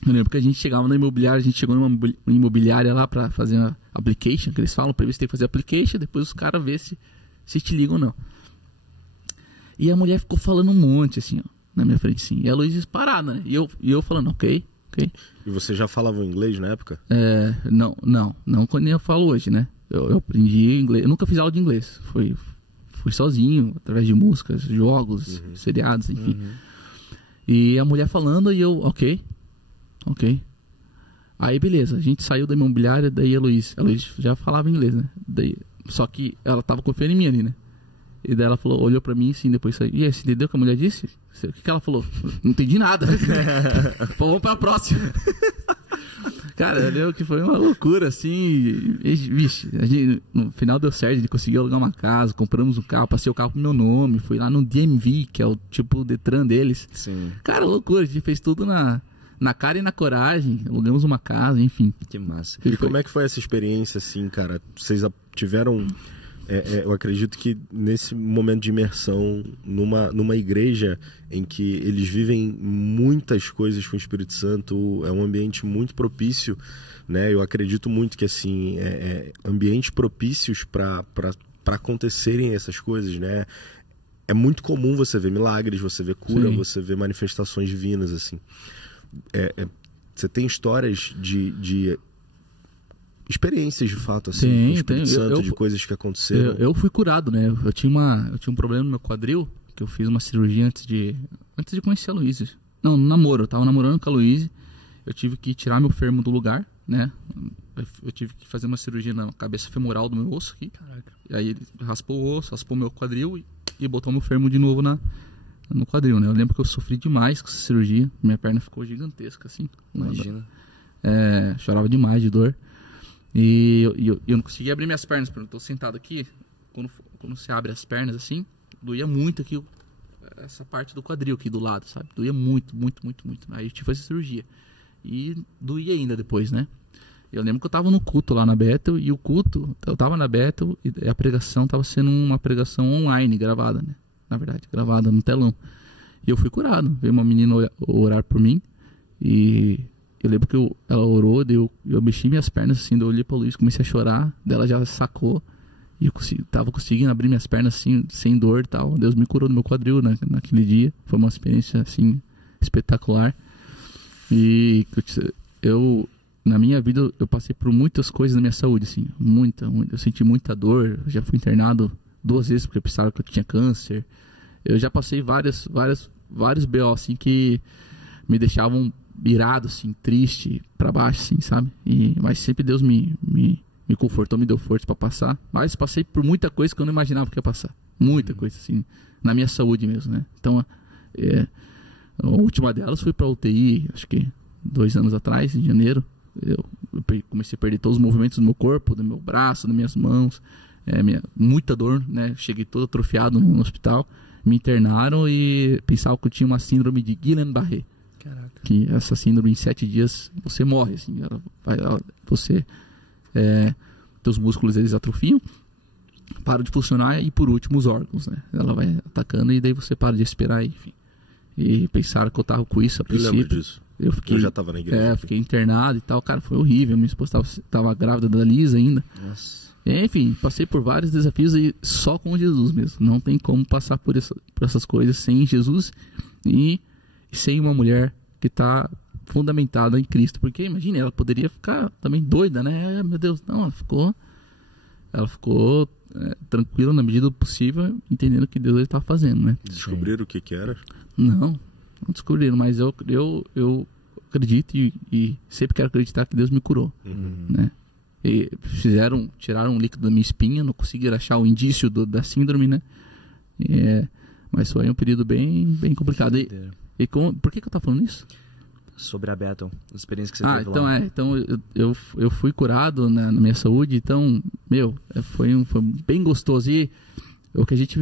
Eu lembro que a gente chegava na imobiliária, a gente chegou numa imobiliária lá pra fazer a application, que eles falam, pra você tem que fazer a application, depois os caras vê se te ligam ou não. E a mulher ficou falando um monte, assim, ó, na minha frente, assim. E a Luísa parada, né? E eu falando, ok. E você já falava inglês na época? Não como eu falo hoje, né? Eu aprendi inglês, eu nunca fiz aula de inglês. Fui sozinho, através de músicas, jogos, seriados, enfim. E a mulher falando e eu, ok. Aí beleza, a gente saiu da imobiliária, daí a Luísa já falava inglês, né? Daí, só que ela tava confiando em mim ali, né? E daí ela falou, olhou pra mim assim, depois saiu. E aí, você entendeu o que a mulher disse? O que ela falou? Não entendi nada. Pô, vamos pra próxima. Cara, entendeu? Que foi uma loucura, assim. Vixe, no final deu certo, a gente conseguiu alugar uma casa, compramos um carro, passei o carro pro meu nome, fui lá no DMV, que é o tipo Detran deles. Sim. Cara, loucura, a gente fez tudo na cara e na coragem, alugamos uma casa, enfim. Que massa. E como é que foi essa experiência, assim, cara? Vocês tiveram... eu acredito que nesse momento de imersão numa igreja em que eles vivem muitas coisas com o Espírito Santo, é um ambiente muito propício, né? Eu acredito muito que, assim, ambientes propícios para acontecerem essas coisas, né? É muito comum você ver milagres, você ver cura, Sim. você ver manifestações divinas, assim. Você tem histórias de experiências de fato, assim, com o Espírito Santo, de coisas que aconteceram. Eu fui curado, né? Eu tinha um problema no meu quadril, que eu fiz uma cirurgia antes de conhecer a Luísa. Não, no namoro, eu tava namorando com a Luísa, eu tive que tirar meu fêmur do lugar, né? Eu tive que fazer uma cirurgia na cabeça femoral do meu osso aqui. Caraca. E aí ele raspou o osso, raspou meu quadril e botou meu fêmur de novo no quadril, né? Eu lembro que eu sofri demais com essa cirurgia, minha perna ficou gigantesca, assim. Imagina. Chorava demais de dor. E eu não conseguia abrir minhas pernas, porque eu tô sentado aqui, quando você abre as pernas assim, doía muito aqui, essa parte do quadril aqui do lado, sabe? Doía muito. Aí eu tive essa cirurgia. E doía ainda depois, né? Eu lembro que eu tava no culto lá na Bethel, e o culto, eu tava na Bethel, e a pregação tava sendo uma pregação online, gravada, né? Na verdade, gravada no telão. E eu fui curado. Veio uma menina orar por mim, e... eu lembro que ela orou, eu mexi minhas pernas assim, eu olhei pra Luísa, comecei a chorar, daí ela já sacou, e eu tava conseguindo abrir minhas pernas assim, sem dor e tal. Deus me curou do meu quadril naquele dia, foi uma experiência assim, espetacular. E na minha vida, eu passei por muitas coisas na minha saúde, assim, muita. Eu senti muita dor, eu já fui internado 2 vezes porque pensaram que eu tinha câncer. Eu já passei vários BO, assim, que me deixavam irado, assim, triste, pra baixo, assim, sabe? Mas sempre Deus me confortou, me deu força pra passar. Mas passei por muita coisa que eu não imaginava que ia passar. Muita coisa, assim, na minha saúde mesmo, né? Então, a última delas foi pra UTI, acho que 2 anos atrás, em janeiro. Eu comecei a perder todos os movimentos do meu corpo, do meu braço, das minhas mãos. Muita dor, né? Cheguei todo atrofiado no hospital. Me internaram e pensavam que eu tinha uma síndrome de Guillain-Barré. Caraca. Que essa síndrome, em 7 dias, você morre, assim. Teus músculos, eles atrofiam, param de funcionar, e por último os órgãos, né? Ela vai atacando e daí você para de respirar, enfim. E pensaram que eu tava com isso a princípio. Eu lembro disso. Eu já tava na igreja. Fiquei internado e tal. Cara, foi horrível. Minha esposa tava grávida da Lisa ainda. Nossa. Enfim, passei por vários desafios e só com Jesus mesmo. Não tem como passar por essas coisas sem Jesus e sem uma mulher que está fundamentada em Cristo. Porque, imagine, ela poderia ficar também doida, né? Meu Deus, não, ela ficou tranquila na medida do possível, entendendo o que Deus estava fazendo, né? Descobriram o que que era? Não descobriram, mas eu acredito e sempre quero acreditar que Deus me curou, né? E tiraram um líquido da minha espinha, não conseguiram achar o indício da síndrome, né? Mas foi um período bem complicado. Por que eu tô falando isso? Sobre a Bethel, a experiência que você teve então lá. Então eu fui curado na minha saúde, então, foi bem gostoso. E o que a gente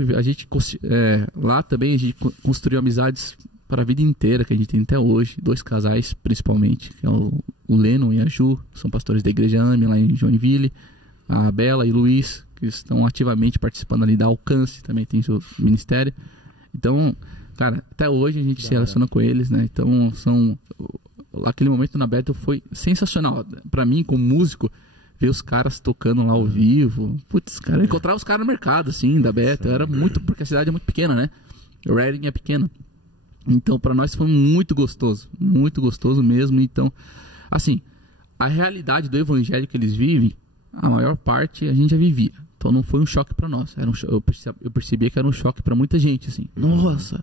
lá também a gente construiu amizades para a vida inteira, que a gente tem até hoje, 2 casais principalmente, que é o Lennon e a Ju, são pastores da Igreja AME lá em Joinville, a Bela e o Luiz, que estão ativamente participando ali da Alcance, também tem seu ministério. Então, Cara, até hoje a gente se relaciona com eles, né? Então, aquele momento na Bethel foi sensacional. Pra mim, como músico, ver os caras tocando lá ao vivo. Putz, cara, encontrar os caras no mercado, assim, da Bethel. Era muito, porque a cidade é muito pequena, né? O Reading é pequeno. Então, pra nós foi muito gostoso mesmo. Então, assim, a realidade do evangelho que eles vivem, a maior parte a gente já vivia. Então não foi um choque pra nós. Eu percebia que era um choque pra muita gente, assim. Nossa,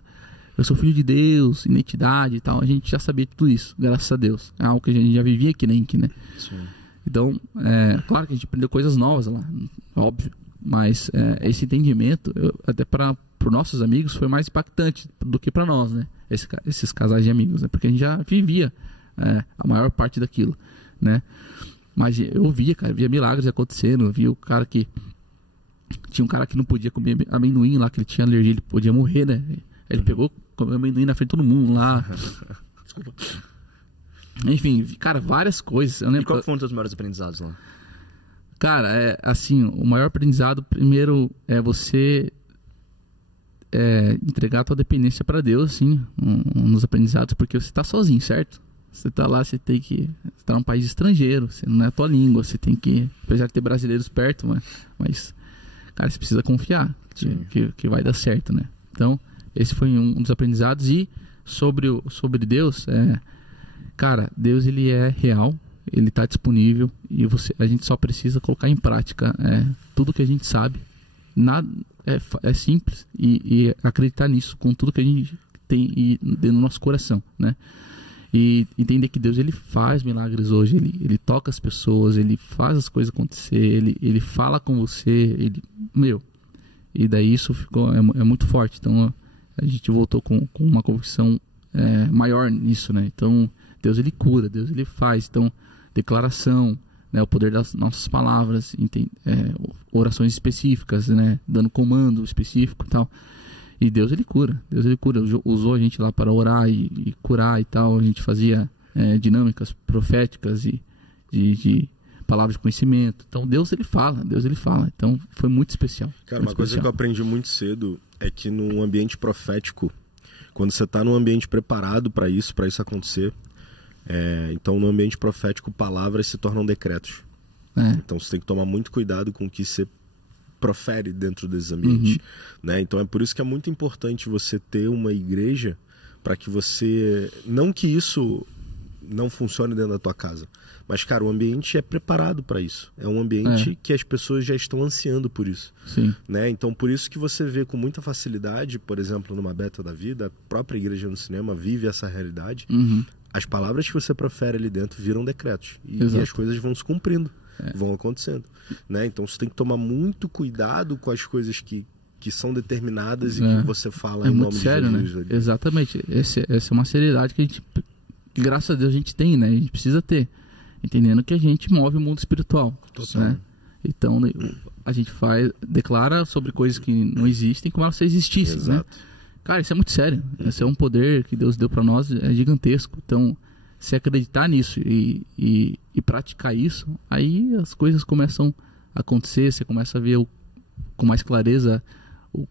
eu sou filho de Deus, identidade e tal. A gente já sabia tudo isso, graças a Deus. É algo que a gente já vivia aqui na Inc, né? Sim. Então, claro que a gente aprendeu coisas novas lá, óbvio. Mas esse entendimento, até para os nossos amigos, foi mais impactante do que para nós, né? Esses casais de amigos, né? Porque a gente já vivia a maior parte daquilo, né? Mas eu via, cara, via milagres acontecendo. Eu via o cara que... Tinha um cara que não podia comer amendoim lá, que ele tinha alergia, ele podia morrer, né? Ele pegou, comeu amendoim na frente de todo mundo lá. Desculpa. Enfim, cara, várias coisas. Eu lembro... E qual foram os teus maiores aprendizados lá? Cara, assim, o maior aprendizado, primeiro, é você entregar a tua dependência para Deus, assim, nos aprendizados, porque você tá sozinho, certo? Você tá lá, você tá num país estrangeiro, você não é a tua língua, você tem que, apesar de ter brasileiros perto, mas cara, você precisa confiar que vai dar certo, né? Então, esse foi um dos aprendizados. E sobre Deus, cara, Deus, ele é real, ele tá disponível, e a gente só precisa colocar em prática tudo que a gente sabe. Nada é simples, e acreditar nisso com tudo que a gente tem dentro do nosso coração, né? E entender que Deus, ele faz milagres hoje, ele toca as pessoas, ele faz as coisas acontecer, ele fala com você, e daí isso ficou é muito forte. Então a gente voltou com uma convicção maior nisso, né? Então Deus, ele cura, Deus, ele faz. Então, declaração, né, o poder das nossas palavras, orações específicas, né, dando comando específico e tal. E Deus, ele cura. Deus, ele cura. Usou a gente lá para orar e curar e tal. A gente fazia dinâmicas proféticas e de palavras de conhecimento. Então, Deus, ele fala. Então, foi muito especial. Cara, uma coisa que eu aprendi muito cedo é que num ambiente profético, quando você está num ambiente preparado para isso acontecer, então no ambiente profético, palavras se tornam decretos. Então, você tem que tomar muito cuidado com o que você profere dentro desses ambientes, né? Então é por isso que é muito importante você ter uma igreja, para que você, não que isso não funcione dentro da tua casa, mas, cara, o ambiente é preparado para isso. É um ambiente que as pessoas já estão ansiando por isso. Sim. Né? Então, por isso que você vê com muita facilidade, por exemplo, numa Bethel da vida, a própria igreja no cinema vive essa realidade. As palavras que você profere ali dentro viram decretos. E as coisas vão se cumprindo, vão acontecendo. Né? Então, você tem que tomar muito cuidado com as coisas que são determinadas e que você fala em nome sério, de Jesus. Né? Exatamente. Essa é uma seriedade que a gente, graças a Deus, a gente tem, né? A gente precisa ter. Entendendo que a gente move o mundo espiritual. Né? Então, a gente declara sobre coisas que não existem como se existissem. Né? Cara, isso é muito sério. Esse é um poder que Deus deu para nós, é gigantesco. Então, se acreditar nisso e praticar isso, aí as coisas começam a acontecer, você começa a ver com mais clareza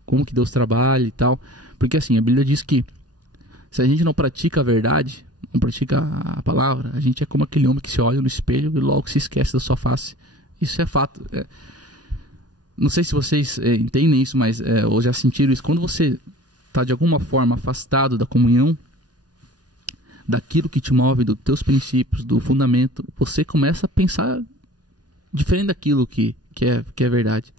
como que Deus trabalha e tal. Porque assim, a Bíblia diz que se a gente não pratica a verdade, não pratica a palavra, a gente é como aquele homem que se olha no espelho e logo se esquece da sua face. Isso é fato. Não sei se vocês entendem isso, mas ou já sentiram isso. Quando você está de alguma forma afastado da comunhão, daquilo que te move, dos teus princípios, do fundamento, você começa a pensar diferente daquilo que é verdade.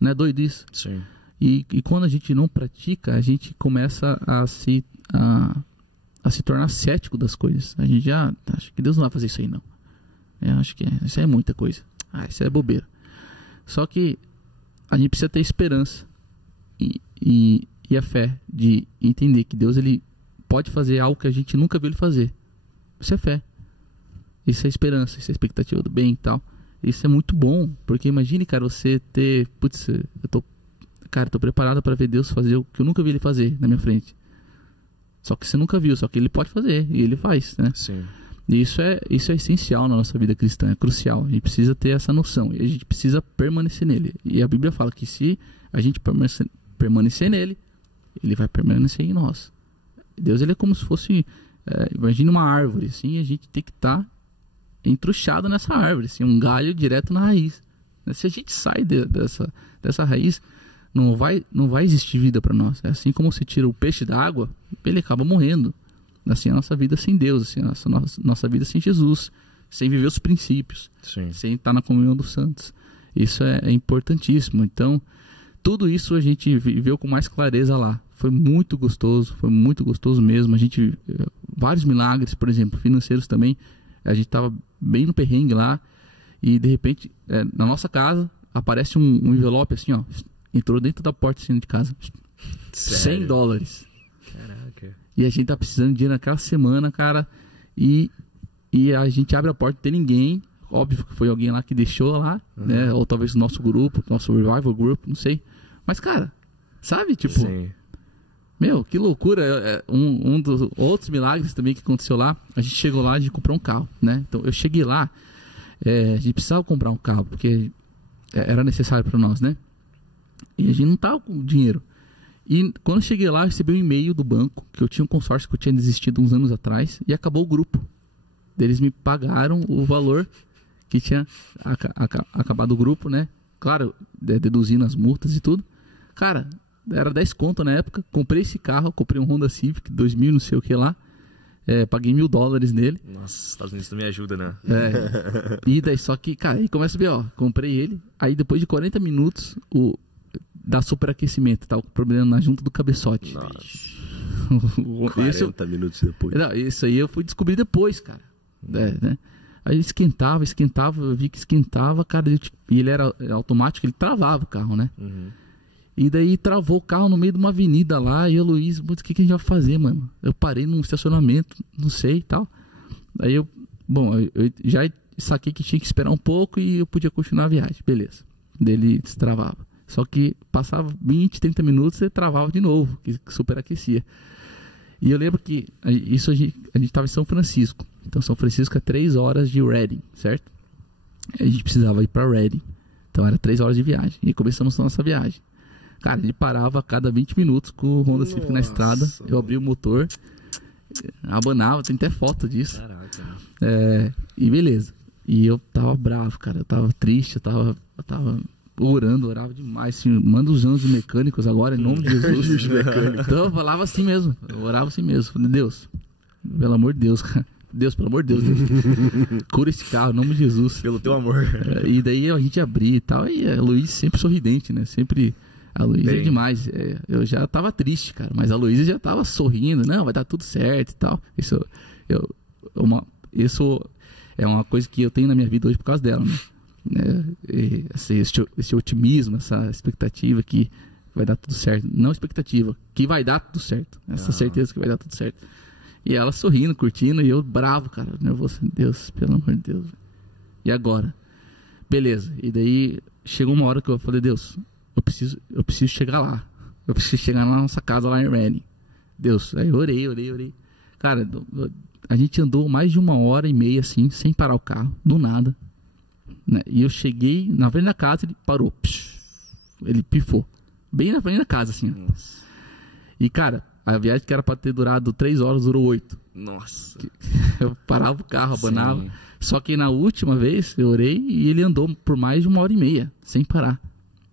Não é doido isso? Sim. E quando a gente não pratica, a gente começa a se tornar cético das coisas. A gente já acha que Deus não vai fazer isso aí, não. Eu acho que isso aí é muita coisa. Isso é bobeira. Só que a gente precisa ter esperança e a fé de entender que Deus, ele pode fazer algo que a gente nunca viu ele fazer. Isso é fé. Isso é esperança, isso é expectativa do bem e tal. Isso é muito bom, porque imagine, cara, você ter... Putz, eu tô preparado para ver Deus fazer o que eu nunca vi ele fazer na minha frente. Só que você nunca viu, só que ele pode fazer, e ele faz, né? Sim. E isso é essencial na nossa vida cristã, é crucial. A gente precisa ter essa noção, e a gente precisa permanecer nele. E a Bíblia fala que se a gente permanecer nele, ele vai permanecer em nós. Deus, ele é como se fosse, imagina uma árvore, assim, a gente tem que estar entruxado nessa árvore, assim, um galho direto na raiz. Se a gente sai dessa raiz, não vai existir vida para nós. É assim como se tira o peixe da água, ele acaba morrendo. Assim, a nossa vida sem Deus, assim, a nossa vida sem Jesus, sem viver os princípios, sem estar na comunhão dos santos. Isso é importantíssimo. Então, tudo isso a gente viveu com mais clareza lá. Foi muito gostoso mesmo. A gente, vários milagres, por exemplo, financeiros também. A gente estava bem no perrengue lá e de repente, na nossa casa, aparece um envelope assim, ó, entrou dentro da porta assim, de casa. Sério? $100. Caraca. E a gente tá precisando de dinheiro naquela semana, cara. E a gente abre a porta, não tem ninguém. Óbvio que foi alguém lá que deixou lá, né? Ou talvez o nosso grupo, nosso revival group, não sei. Mas, cara, sabe? Tipo, Sim. meu, que loucura. Um dos outros milagres também que aconteceu lá, a gente chegou lá, a gente comprou um carro, né? Então, eu cheguei lá, a gente precisava comprar um carro, porque era necessário para nós, né? E a gente não tava com dinheiro. E quando eu cheguei lá, eu recebi um e-mail do banco, que eu tinha um consórcio que eu tinha desistido uns anos atrás, e acabou o grupo. Eles me pagaram o valor que tinha acabado o grupo, né? Claro, deduzindo as multas e tudo. Cara, era 10 conto na época. Comprei esse carro, comprei um Honda Civic 2000, não sei o que lá. Paguei $1.000 nele. Nossa, Estados Unidos também ajuda, né? E daí, só que, cara, aí começa a ver, ó, comprei ele. Aí depois de 40 minutos, dá superaquecimento, tá? O problema na junta do cabeçote. Nossa. 40 minutos depois. Não, isso aí eu fui descobrir depois, cara. Né? Aí esquentava, eu vi que esquentava, cara. E ele era automático, ele travava o carro, né? E daí travou o carro no meio de uma avenida lá. E eu, Luiz, o que a gente vai fazer, mano? Eu parei num estacionamento, não sei e tal. Aí eu já saquei que tinha que esperar um pouco e eu podia continuar a viagem, beleza. Daí ele destravava. Só que passava 20, 30 minutos e travava de novo, que superaquecia. E eu lembro que isso a gente estava em São Francisco. Então São Francisco é 3 horas de Redding, certo? A gente precisava ir para Redding. Então era 3 horas de viagem. E começamos a nossa viagem. Cara, ele parava a cada 20 minutos com o Honda Civic na estrada. Eu abri o motor, abanava, tem até foto disso. Caraca. E beleza. E eu tava bravo, cara. Eu tava triste, eu tava orava demais, assim, manda os anjos mecânicos agora, em nome de Jesus. Então eu falava assim mesmo, eu orava assim mesmo. Falei, Deus, pelo amor de Deus, cara. Deus, pelo amor de Deus, cura esse carro, em nome de Jesus. Pelo teu amor. E daí a gente abria e tal, e a Luísa sempre sorridente, né? Sempre, a Luísa é demais. Eu já tava triste, cara, mas a Luísa já tava sorrindo, não, vai dar tudo certo e tal. Isso é uma coisa que eu tenho na minha vida hoje por causa dela, né? Esse otimismo, essa expectativa que vai dar tudo certo. Não expectativa, que vai dar tudo certo. Essa certeza que vai dar tudo certo. E ela sorrindo, curtindo, e eu bravo, cara, nervoso. Deus, pelo amor de Deus. E agora? Beleza. E daí chegou uma hora que eu falei, Deus, eu preciso chegar lá. Eu preciso chegar na nossa casa lá em Redding. Deus, aí eu orei. Cara, a gente andou mais de 1h30 assim, sem parar o carro, do nada. Né? E eu cheguei na frente da casa, ele parou. Ele pifou. Bem na frente da casa, assim. Nossa. E, cara, a viagem que era pra ter durado 3 horas, durou 8. Nossa. Eu parava o carro, abanava. Sim. Só que na última vez, eu orei e ele andou por mais de 1h30, sem parar.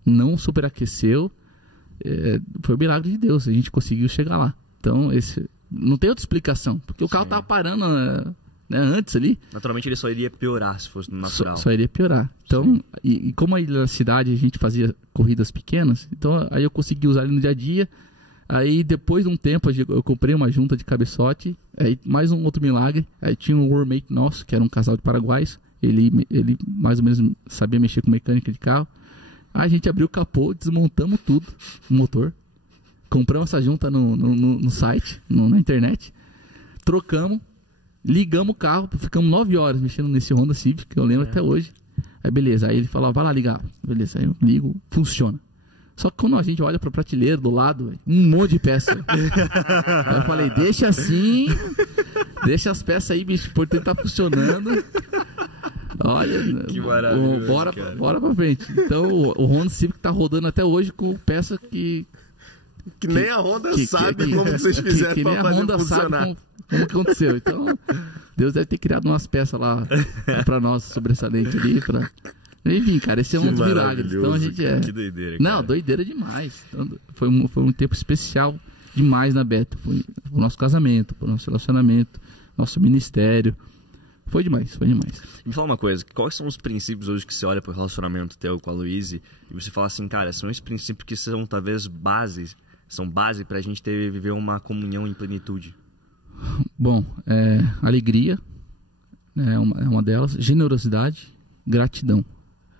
Não superaqueceu. Foi um milagre de Deus. A gente conseguiu chegar lá. Então, não tem outra explicação. Porque o carro tava parando... Né, antes ali. Naturalmente ele só iria piorar se fosse natural. Só iria piorar. Então, e como aí na cidade a gente fazia corridas pequenas, então aí eu consegui usar ele no dia a dia. Aí depois de um tempo eu comprei uma junta de cabeçote. Aí mais um outro milagre. Aí tinha um roommate nosso, que era um casal de paraguaios. Ele mais ou menos sabia mexer com mecânica de carro. Aí a gente abriu o capô, desmontamos tudo, o motor. Compramos essa junta no site, na internet. Trocamos. Ligamos o carro, ficamos 9 horas mexendo nesse Honda Civic, que eu lembro até hoje. Aí beleza, aí ele falou, vai lá ligar. Beleza, aí eu ligo, funciona. Só que quando a gente olha pra prateleira do lado, um monte de peça. Aí eu falei, deixa assim, deixa as peças aí, bicho, por tentar funcionando. Olha, que maravilhoso, bora pra frente. Então o Honda Civic tá rodando até hoje com peça que Que nem a Honda sabe como vocês fizeram pra fazer funcionar. Como que aconteceu. Então, Deus deve ter criado umas peças lá pra nós, sobressalente ali, pra... Enfim, cara, esse é um dos milagres. Então a gente Que doideira, cara. Não, doideira demais. Então, foi um tempo especial demais na Beta. Foi o nosso casamento, o nosso relacionamento, nosso ministério. Foi demais, foi demais. Me fala uma coisa, quais são os princípios hoje que você olha pro relacionamento teu com a Luíse e você fala assim, cara, são esses princípios que são talvez são base pra gente viver uma comunhão em plenitude? Bom, alegria é uma delas, generosidade, gratidão.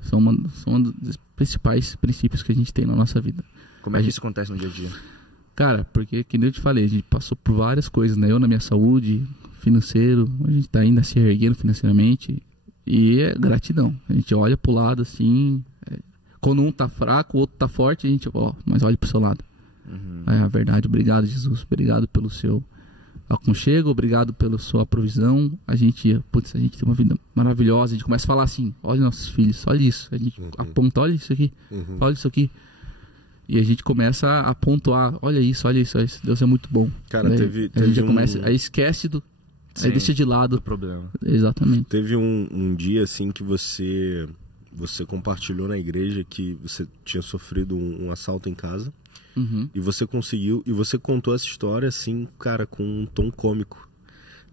São um dos principais princípios que a gente tem na nossa vida. Como é que isso acontece no dia a dia? Cara, porque, que nem eu te falei, a gente passou por várias coisas, né? Eu na minha saúde, financeiro, a gente tá ainda se erguendo financeiramente. E é gratidão. A gente olha pro lado assim, quando um tá fraco, o outro tá forte, a gente, mas olha pro seu lado. É a verdade, obrigado Jesus, obrigado pelo seu aconchego, obrigado pela sua provisão. A gente tem uma vida maravilhosa. A gente começa a falar assim, olha nossos filhos, olha isso. A gente aponta, olha isso aqui, olha isso aqui. E a gente começa a pontuar, olha isso. Deus é muito bom. Cara, aí, teve a gente já começa, aí esquece aí deixa de lado o problema. Exatamente. Teve um dia assim que você compartilhou na igreja que você tinha sofrido um assalto em casa. E você conseguiu, e você contou essa história assim, cara, com um tom cômico,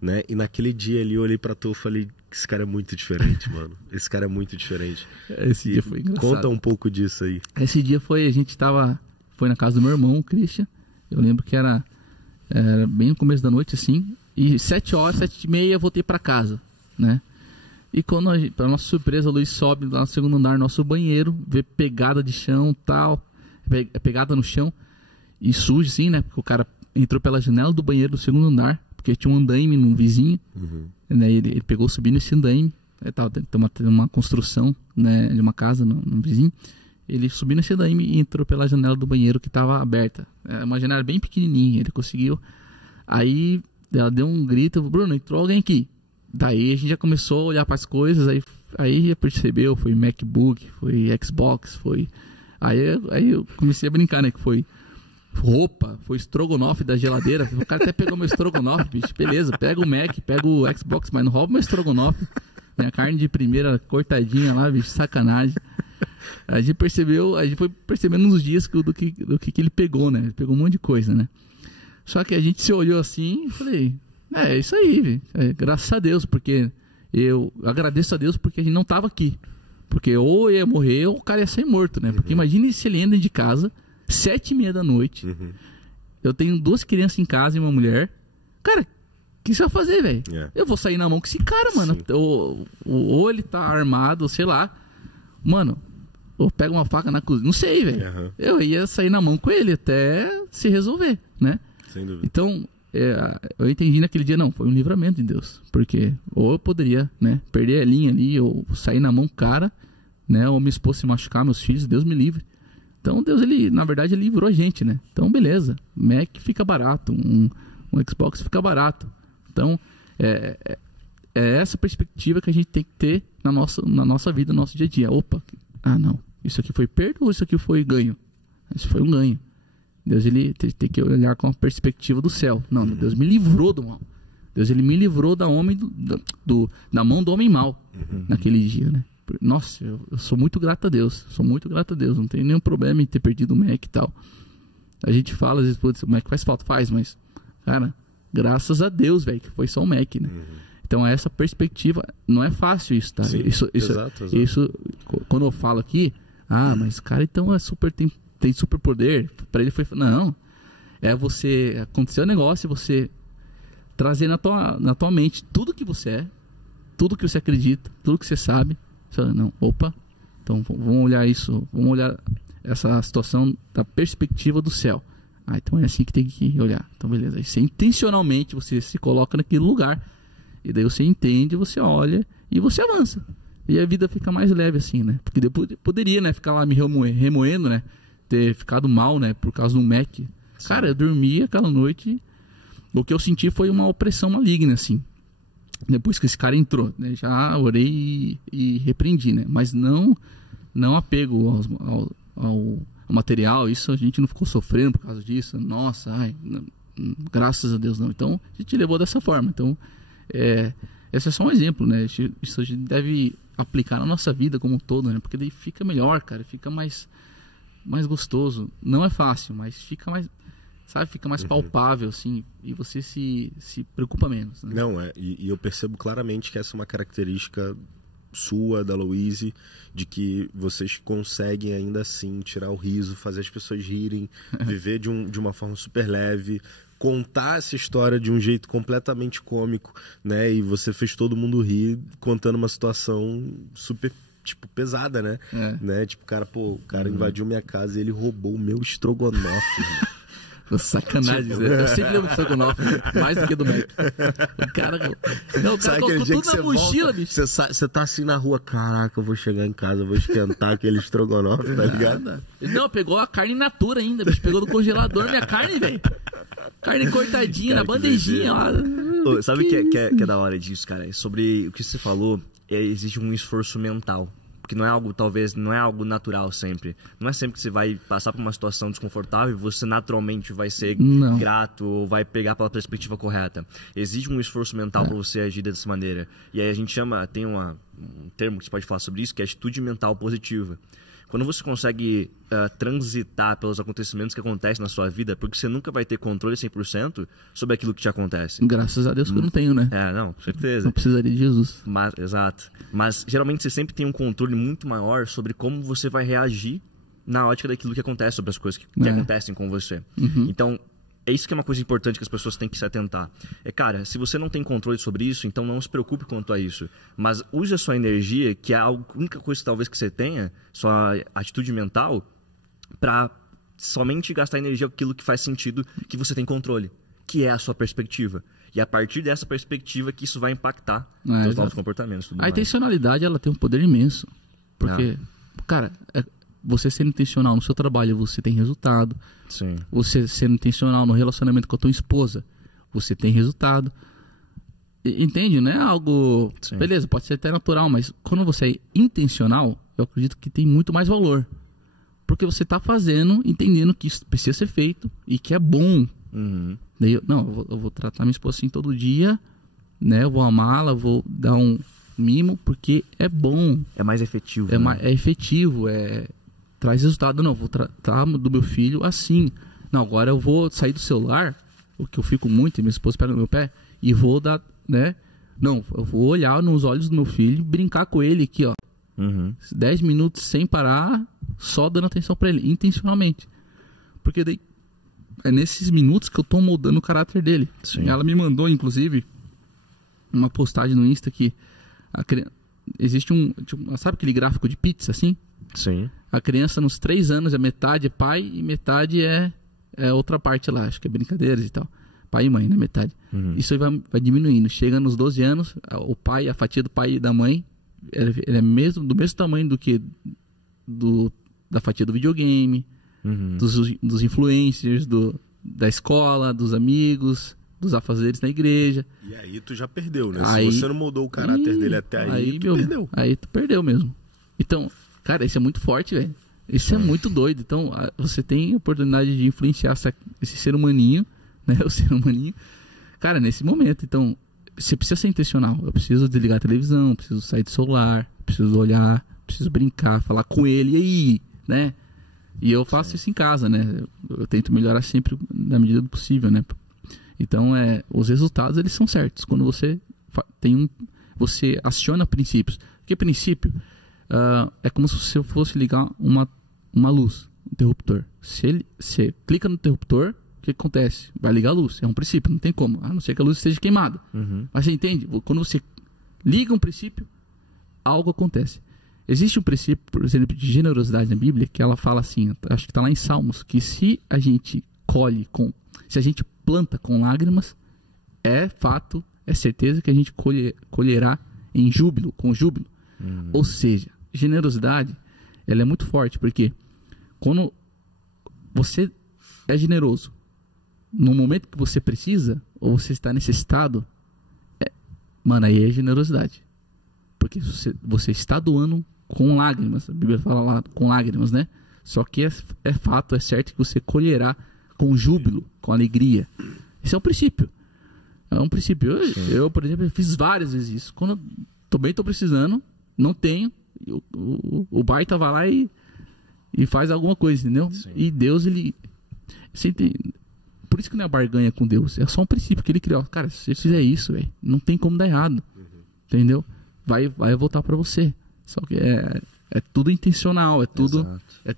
né? E naquele dia ali eu olhei pra tu e falei, esse cara é muito diferente, mano. Esse cara é muito diferente. Esse dia foi engraçado. Conta um pouco disso aí. Esse dia foi na casa do meu irmão, o Christian. Eu lembro que era bem no começo da noite, assim. E 7h30 eu voltei pra casa, né? E quando, pra nossa surpresa, o Luiz sobe lá no segundo andar, nosso banheiro, vê pegada de chão, tal... pegada no chão e sujo assim, né? Porque o cara entrou pela janela do banheiro do segundo andar, porque tinha um andaime no vizinho, né? Ele pegou, subiu nesse andaime, tem uma construção, né, de uma casa no vizinho. Ele subiu nesse andaime e entrou pela janela do banheiro que estava aberta. É uma janela bem pequenininha, ele conseguiu. Aí ela deu um grito, Bruno, entrou alguém aqui. Daí a gente já começou a olhar para as coisas, aí já percebeu, foi MacBook, foi Xbox, foi... Aí eu comecei a brincar, né? Que foi roupa, foi estrogonofe da geladeira. O cara até pegou meu estrogonofe, bicho. Beleza, pega o Mac, pega o Xbox, mas não rouba meu estrogonofe. Minha carne de primeira cortadinha lá, bicho, sacanagem. A gente foi percebendo nos dias do que ele pegou, né? Ele pegou um monte de coisa, né? Só que a gente se olhou assim e falei, é isso aí, graças a Deus, porque eu agradeço a Deus porque a gente não tava aqui. Porque ou ia morrer ou o cara ia ser morto, né? Porque imagine se ele entra de casa, 7h30 da noite. Eu tenho 2 crianças em casa e uma mulher. Cara, o que você vai fazer, velho? Eu vou sair na mão com esse cara, mano. Ou ele tá armado, sei lá. Mano, ou pega uma faca na cozinha. Não sei, velho. Eu ia sair na mão com ele até se resolver, né? Sem dúvida. Então, eu entendi naquele dia, não, foi um livramento de Deus. Porque ou eu poderia, né, perder a linha ali, ou sair na mão com o cara, né, ou minha esposa se machucar, meus filhos, Deus me livre. Então Deus, na verdade, ele livrou a gente, né? Então beleza, Mac fica barato, um Xbox fica barato. Então é essa perspectiva que a gente tem que ter na nossa vida, no nosso dia a dia. Opa, não, isso aqui foi perda ou isso aqui foi ganho? Isso foi um ganho. Deus, ele tem que olhar com a perspectiva do céu. Não, Deus me livrou do mal. Deus, ele me livrou da mão do homem mau naquele dia, né? Nossa, eu sou muito grato a Deus. Não tenho nenhum problema em ter perdido o Mac e tal. A gente fala, às vezes, putz, o Mac faz falta, mas, cara, graças a Deus, velho, que foi só o Mac, né? Então, essa perspectiva, não é fácil isso, tá? Sim, exato. Isso, quando eu falo aqui, mas cara, então tem super poder. Pra ele foi, não, aconteceu um negócio e você trazer na tua mente tudo que você é, tudo que você acredita, tudo que você sabe. Não, opa, então vamos olhar essa situação da perspectiva do céu. Então é assim que tem que olhar. Então beleza, aí você intencionalmente você se coloca naquele lugar, e daí você entende, você olha e você avança. E a vida fica mais leve assim, né? Porque depois poderia, né, ficar lá me remoendo, né? Ter ficado mal, né, por causa do Mac. Cara, eu dormi aquela noite, o que eu senti foi uma opressão maligna, assim. Depois que esse cara entrou, né, já orei e repreendi, né? Mas não apego a material, isso a gente não ficou sofrendo por causa disso. Nossa, graças a Deus não. Então, a gente levou dessa forma. Então, esse é só um exemplo, né? Isso a gente deve aplicar na nossa vida como um todo, né? Porque daí fica melhor, cara, fica mais gostoso. Não é fácil, mas fica mais, sabe, fica mais palpável, assim, e você se preocupa menos, né? Não, e eu percebo claramente que essa é uma característica sua, da Louise, de que vocês conseguem ainda assim tirar o riso, fazer as pessoas rirem, viver de uma forma super leve, contar essa história de um jeito completamente cômico, né? E você fez todo mundo rir contando uma situação super, tipo, pesada, né? Né? Tipo, o cara invadiu minha casa e ele roubou o meu estrogonofe. Sacanagem, eu sempre lembro do estrogonofe, mais do que do Mac. O cara colocou tudo na mochila, bicho. Você tá assim na rua, caraca, eu vou chegar em casa, eu vou esquentar aquele estrogonofe, tá ligado? Não, pegou a carne in natura ainda, bicho. Pegou do congelador minha carne, velho. Carne cortadinha, na bandejinha lá. Sabe o que é da hora disso, cara? Sobre o que você falou, existe um esforço mental. Porque não é algo, talvez, não é algo natural sempre. Não é sempre que você vai passar por uma situação desconfortável e você naturalmente vai ser grato ou vai pegar pela perspectiva correta. Existe um esforço mental para você agir dessa maneira. E aí a gente tem um termo que você pode falar sobre isso, que é atitude mental positiva. Quando você consegue transitar pelos acontecimentos que acontecem na sua vida, porque você nunca vai ter controle 100% sobre aquilo que te acontece. Graças a Deus que eu não tenho, né? Não, com certeza. Não precisaria de Jesus. Exato. Mas, geralmente, você sempre tem um controle muito maior sobre como você vai reagir na ótica daquilo que acontece, sobre as coisas que acontecem com você. Então, é isso que é uma coisa importante que as pessoas têm que se atentar. Cara, se você não tem controle sobre isso, então não se preocupe quanto a isso. Mas use a sua energia, que é a única coisa talvez que você tenha, sua atitude mental, para somente gastar energia com aquilo que faz sentido, que você tem controle, que é a sua perspectiva. E a partir dessa perspectiva que isso vai impactar os novos comportamentos. A intencionalidade, ela tem um poder imenso. Porque, cara, você sendo intencional no seu trabalho, você tem resultado. Sim. Você sendo intencional no relacionamento com a tua esposa, você tem resultado. Entende? Não é algo... Sim. Beleza, pode ser até natural, mas quando você é intencional, eu acredito que tem muito mais valor. Porque você está fazendo, entendendo que isso precisa ser feito e que é bom. Daí eu vou tratar minha esposa assim todo dia, né? Eu vou amá-la, vou dar um mimo, porque é bom. É mais efetivo. É efetivo, traz resultado. Não, vou tratar do meu filho assim. Não, agora eu vou sair do celular, o que eu fico muito, e minha esposa pega no meu pé, e vou dar, né? Não, eu vou olhar nos olhos do meu filho, brincar com ele aqui, ó. 10 minutos sem parar, só dando atenção pra ele, intencionalmente. Porque daí, é nesses minutos que eu tô moldando o caráter dele. Sim. Ela me mandou, inclusive, uma postagem no Insta que existe sabe aquele gráfico de pizza, assim? Sim. A criança nos 3 anos, metade é pai e metade é outra parte lá, acho que é brincadeiras e tal. Pai e mãe, né? Metade. Isso aí vai diminuindo. Chega nos 12 anos, o pai, a fatia do pai e da mãe, ele é do mesmo tamanho do que da fatia do videogame, dos influencers, da escola, dos amigos, dos afazeres na igreja. E aí tu já perdeu, né? Se você não mudou o caráter dele até aí tu perdeu. Aí tu perdeu mesmo. Então, cara, isso é muito forte, velho. Isso é muito doido. Então, você tem a oportunidade de influenciar esse ser humaninho, né? O ser humaninho. Cara, nesse momento. Então, você precisa ser intencional. Eu preciso desligar a televisão, preciso sair do celular, preciso olhar, preciso brincar, falar com ele. E aí, né? E eu faço isso em casa, né? Eu tento melhorar sempre na medida do possível, né? Então, os resultados, eles são certos. Quando você você aciona princípios. Porque princípio é como se você fosse ligar uma luz, um interruptor. Se você clica no interruptor, o que acontece? Vai ligar a luz. É um princípio, não tem como. A não ser que a luz esteja queimada. Mas você entende? Quando você liga um princípio, algo acontece. Existe um princípio, por exemplo, de generosidade na Bíblia, que ela fala assim, acho que está lá em Salmos, que se a gente se a gente planta com lágrimas, é fato, é certeza que a gente colherá em júbilo, com júbilo. Ou seja, generosidade, ela é muito forte, porque quando você é generoso, no momento que você precisa, ou você está necessitado, mano, aí é generosidade. Porque você está doando com lágrimas, a Bíblia fala lá, com lágrimas, né? Só que é fato, é certo que você colherá com júbilo, com alegria. Esse é o princípio. É um princípio. Eu, por exemplo, fiz várias vezes isso. Quando eu também tô precisando, não tenho, o baita vai lá e faz alguma coisa, entendeu? Sim. E Deus, ele... Por isso que não é barganha com Deus. É só um princípio que ele criou. Cara, se você fizer isso, véio, não tem como dar errado. Entendeu? Vai voltar pra você. Só que é tudo intencional. É tudo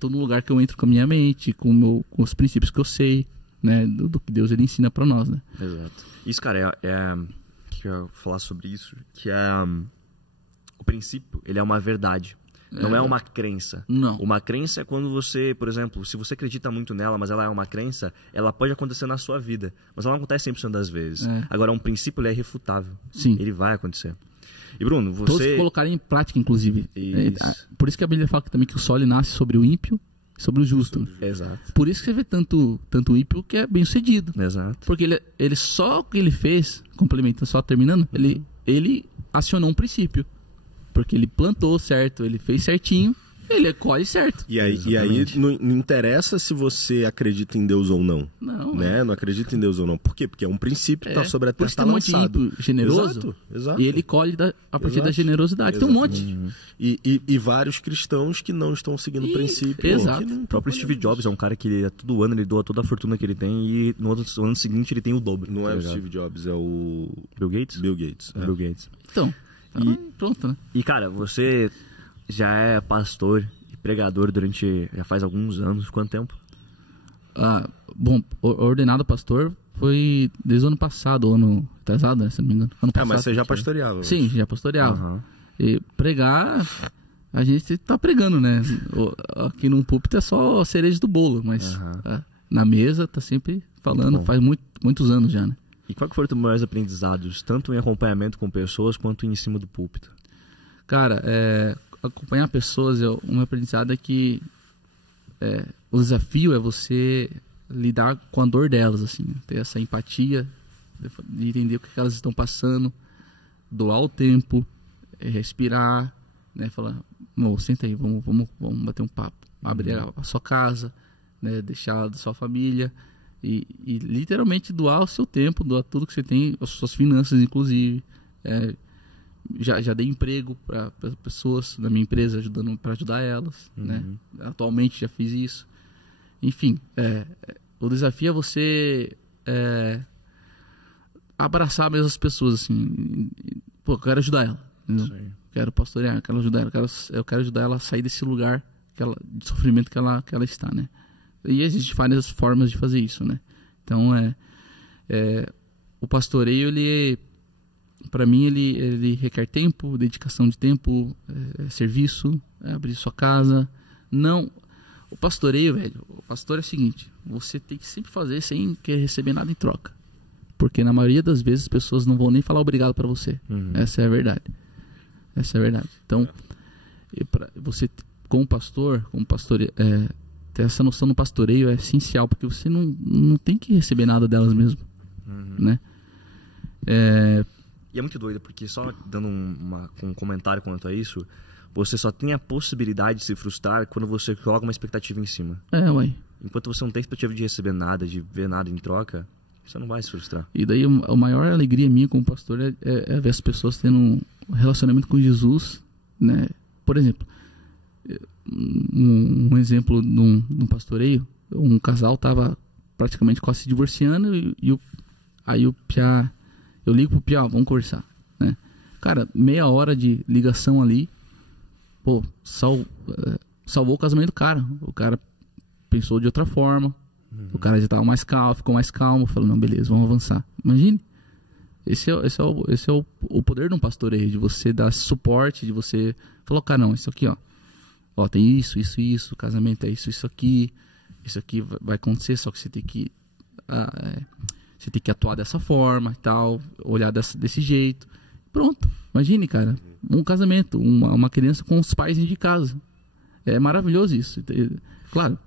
um lugar que eu entro com a minha mente, com os princípios que eu sei, né? Do que Deus ele ensina pra nós, né? Exato. Isso, cara, que eu ia falar sobre isso, que o princípio, ele é uma verdade. Não é uma crença. Não. Uma crença é quando você, por exemplo, se você acredita muito nela, mas ela é uma crença, ela pode acontecer na sua vida. Mas ela não acontece 100% das vezes. Agora, um princípio, ele é irrefutável. Sim. Ele vai acontecer. E, Bruno, você... Todos colocarem em prática, inclusive. Isso. Por isso que a Bíblia fala também que o sol ele nasce sobre o ímpio e sobre o justo. Exato. Por isso que você vê tanto ímpio que é bem sucedido. Exato. Porque ele só o que ele fez, complementando, só terminando, ele acionou um princípio. Porque ele plantou certo, ele fez certinho, ele colhe certo. E aí não interessa se você acredita em Deus ou não. Não. Né? Não acredita em Deus ou não. Por quê? Porque é um princípio que está sobre a terra, está lançado. Tem um monte de ímpio generoso. Exato. E ele colhe a partir da generosidade. Tem um monte. E vários cristãos que não estão seguindo o princípio. Exato. O próprio Steve Jobs é um cara que todo ano ele doa toda a fortuna que ele tem e no ano seguinte ele tem o dobro. Não é o Steve Jobs, é o... Bill Gates? Bill Gates. Bill Gates. Então, pronto, né? E, cara, você já é pastor e pregador já faz alguns anos. Quanto tempo? Bom, ordenado pastor foi desde o ano passado, ano atrasado, né, se não me engano. Ano passado, mas você já pastoreava. Sim, já pastoreava. E pregar, a gente tá pregando, né? Aqui no púlpito é só a cereja do bolo, mas na mesa tá sempre falando, faz muitos anos já, né? E qual que foram os maiores aprendizados, tanto em acompanhamento com pessoas, quanto em cima do púlpito? Cara, acompanhar pessoas, o meu aprendizado é que o desafio é você lidar com a dor delas, assim, ter essa empatia, de entender o que elas estão passando, doar o tempo, respirar, né, falar, senta aí, vamos bater um papo, abrir a sua casa, né, deixar da sua família, e literalmente doar o seu tempo, doar tudo que você tem, as suas finanças, inclusive. Já dei emprego para pessoas na minha empresa, para ajudar elas. Né? Atualmente já fiz isso. Enfim, o desafio é você abraçar mesmo as pessoas. Assim, pô, eu quero ajudar ela. Quero pastorear, eu quero ajudar ela. Eu quero ajudar ela a sair desse lugar de sofrimento que ela está, né? E existem várias formas de fazer isso, né? Então, o pastoreio, para mim, ele requer tempo, dedicação de tempo, serviço, abrir sua casa. Não, o pastoreio, velho, o pastor é o seguinte, você tem que sempre fazer sem querer receber nada em troca. Porque na maioria das vezes as pessoas não vão nem falar obrigado para você. Essa é a verdade. Então, você, como pastor, ter essa noção do pastoreio é essencial, porque você não tem que receber nada delas mesmo, né? E é muito doido, porque só dando um comentário quanto a isso, você só tem a possibilidade de se frustrar quando você coloca uma expectativa em cima. Enquanto você não tem expectativa de receber nada, de ver nada em troca, você não vai se frustrar. E daí a maior alegria minha como pastor é ver as pessoas tendo um relacionamento com Jesus, né? Por exemplo, um exemplo de um pastoreio, um casal estava praticamente quase se divorciando aí o Piá, eu ligo pro Piá, vamos conversar, né? Cara, meia hora de ligação ali, pô, salvou o casamento do cara. O cara pensou de outra forma, o cara já estava mais calmo, ficou mais calmo, falou, não, beleza, vamos avançar. Imagine, esse é o poder de um pastoreio, de você dar suporte, de você falar, cara, não, isso aqui, ó, tem isso, o casamento é isso aqui vai acontecer, só que você tem que atuar dessa forma e tal, olhar desse jeito. Pronto, imagine, cara, um casamento, uma criança com os pais de casa. É maravilhoso isso. Claro,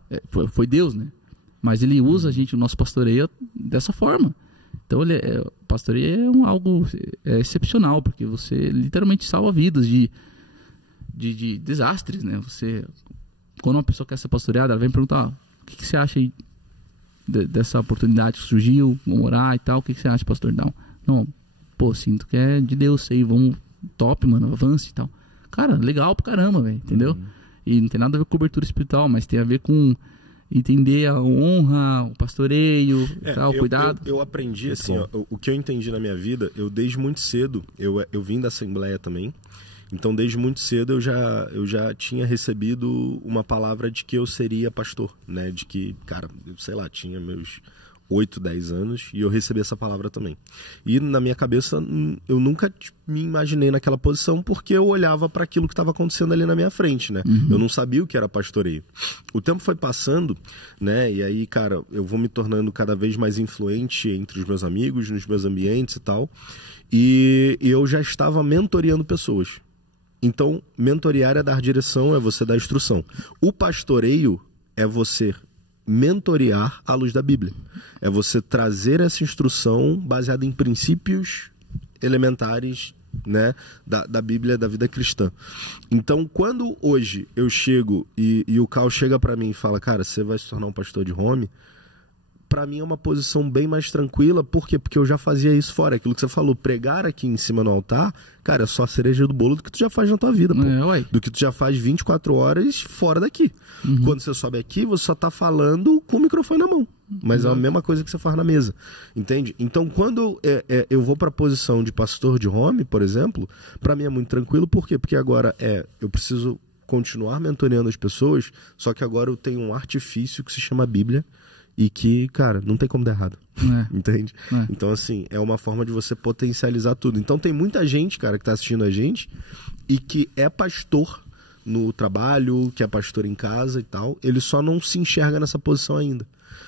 foi Deus, né? Mas ele usa o nosso pastoreio dessa forma. Então, o pastoreio é algo excepcional, porque você literalmente salva vidas de desastres, né? Você quando uma pessoa quer ser pastoreada, ela vem perguntar, o que você acha aí dessa oportunidade que surgiu, vamos orar e tal, o que você acha, pastor? Não, pô, sinto que é de Deus aí, vamos, top, mano, avance e tal. Cara, legal pra caramba, velho, entendeu? E não tem nada a ver com cobertura espiritual, mas tem a ver com entender a honra, o pastoreio, tal, cuidado. Eu aprendi, assim, ó, o que eu entendi na minha vida, eu desde muito cedo, eu vim da Assembleia também, então desde muito cedo eu já tinha recebido uma palavra de que eu seria pastor, né? De que, cara, eu sei lá, tinha meus 8, 10 anos e eu recebi essa palavra também. E na minha cabeça eu nunca me imaginei naquela posição porque eu olhava para aquilo que estava acontecendo ali na minha frente, né? Eu não sabia o que era pastoreio. O tempo foi passando, né? E aí, cara, eu vou me tornando cada vez mais influente entre os meus amigos, nos meus ambientes e tal. E eu já estava mentoreando pessoas. Então, mentorear é dar direção, é você dar instrução. O pastoreio é você mentorear à luz da Bíblia. É você trazer essa instrução baseada em princípios elementares, né, da Bíblia, da vida cristã. Então, quando hoje eu chego e o Cal chega para mim e fala, cara, você vai se tornar um pastor de home, para mim é uma posição bem mais tranquila. Por quê? Porque eu já fazia isso fora. Aquilo que você falou, pregar aqui em cima no altar, cara, é só a cereja do bolo do que tu já faz na tua vida, pô. Do que tu já faz 24 horas fora daqui. Quando você sobe aqui, você só tá falando com o microfone na mão. Mas é a mesma coisa que você faz na mesa. Entende? Então, quando eu vou pra posição de pastor de home, por exemplo, para mim é muito tranquilo. Por quê? Porque agora eu preciso continuar mentoreando as pessoas, só que agora eu tenho um artifício que se chama Bíblia, e que, cara, não tem como dar errado. Entende? Então, assim, é uma forma de você potencializar tudo. Então, tem muita gente, cara, que tá assistindo a gente e que é pastor no trabalho, que é pastor em casa e tal. Ele só não se enxerga nessa posição ainda,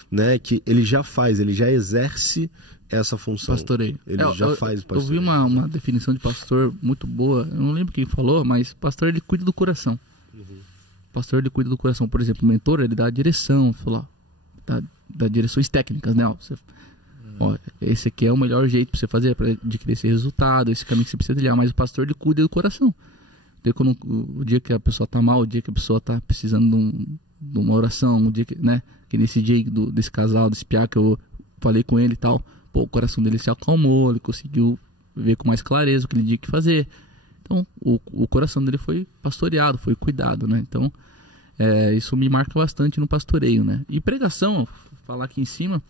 né? Que ele já faz, ele já exerce essa função. Pastoreio. Ele já faz pastoreio. Eu vi uma definição de pastor muito boa. Eu não lembro quem falou, mas pastor, ele cuida do coração. Pastor, ele cuida do coração. Por exemplo, o mentor, ele dá a direção, fala, da direções técnicas, né? Ó, esse aqui é o melhor jeito para você fazer, para adquirir esse resultado, esse caminho que você precisa trilhar, mas o pastor, ele cuida do coração. Então, o dia que a pessoa tá mal, o dia que a pessoa tá precisando de uma oração, o dia que, né? Que nesse dia desse casal, desse piá que eu falei com ele e tal, pô, o coração dele se acalmou, ele conseguiu ver com mais clareza o que ele tinha que fazer. Então, o coração dele foi pastoreado, foi cuidado, né? Então, isso me marca bastante no pastoreio, né? E pregação, falar aqui em cima,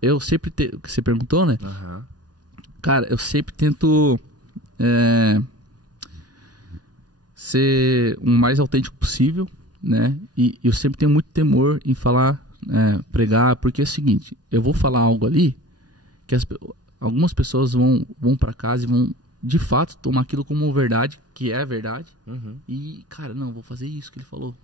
eu sempre o que você perguntou, né? Cara, eu sempre tento ser o mais autêntico possível, né? E eu sempre tenho muito temor em falar, pregar, porque é o seguinte, eu vou falar algo ali que algumas pessoas vão para casa e vão de fato tomar aquilo como verdade, que é verdade, e, cara, não, vou fazer isso que ele falou.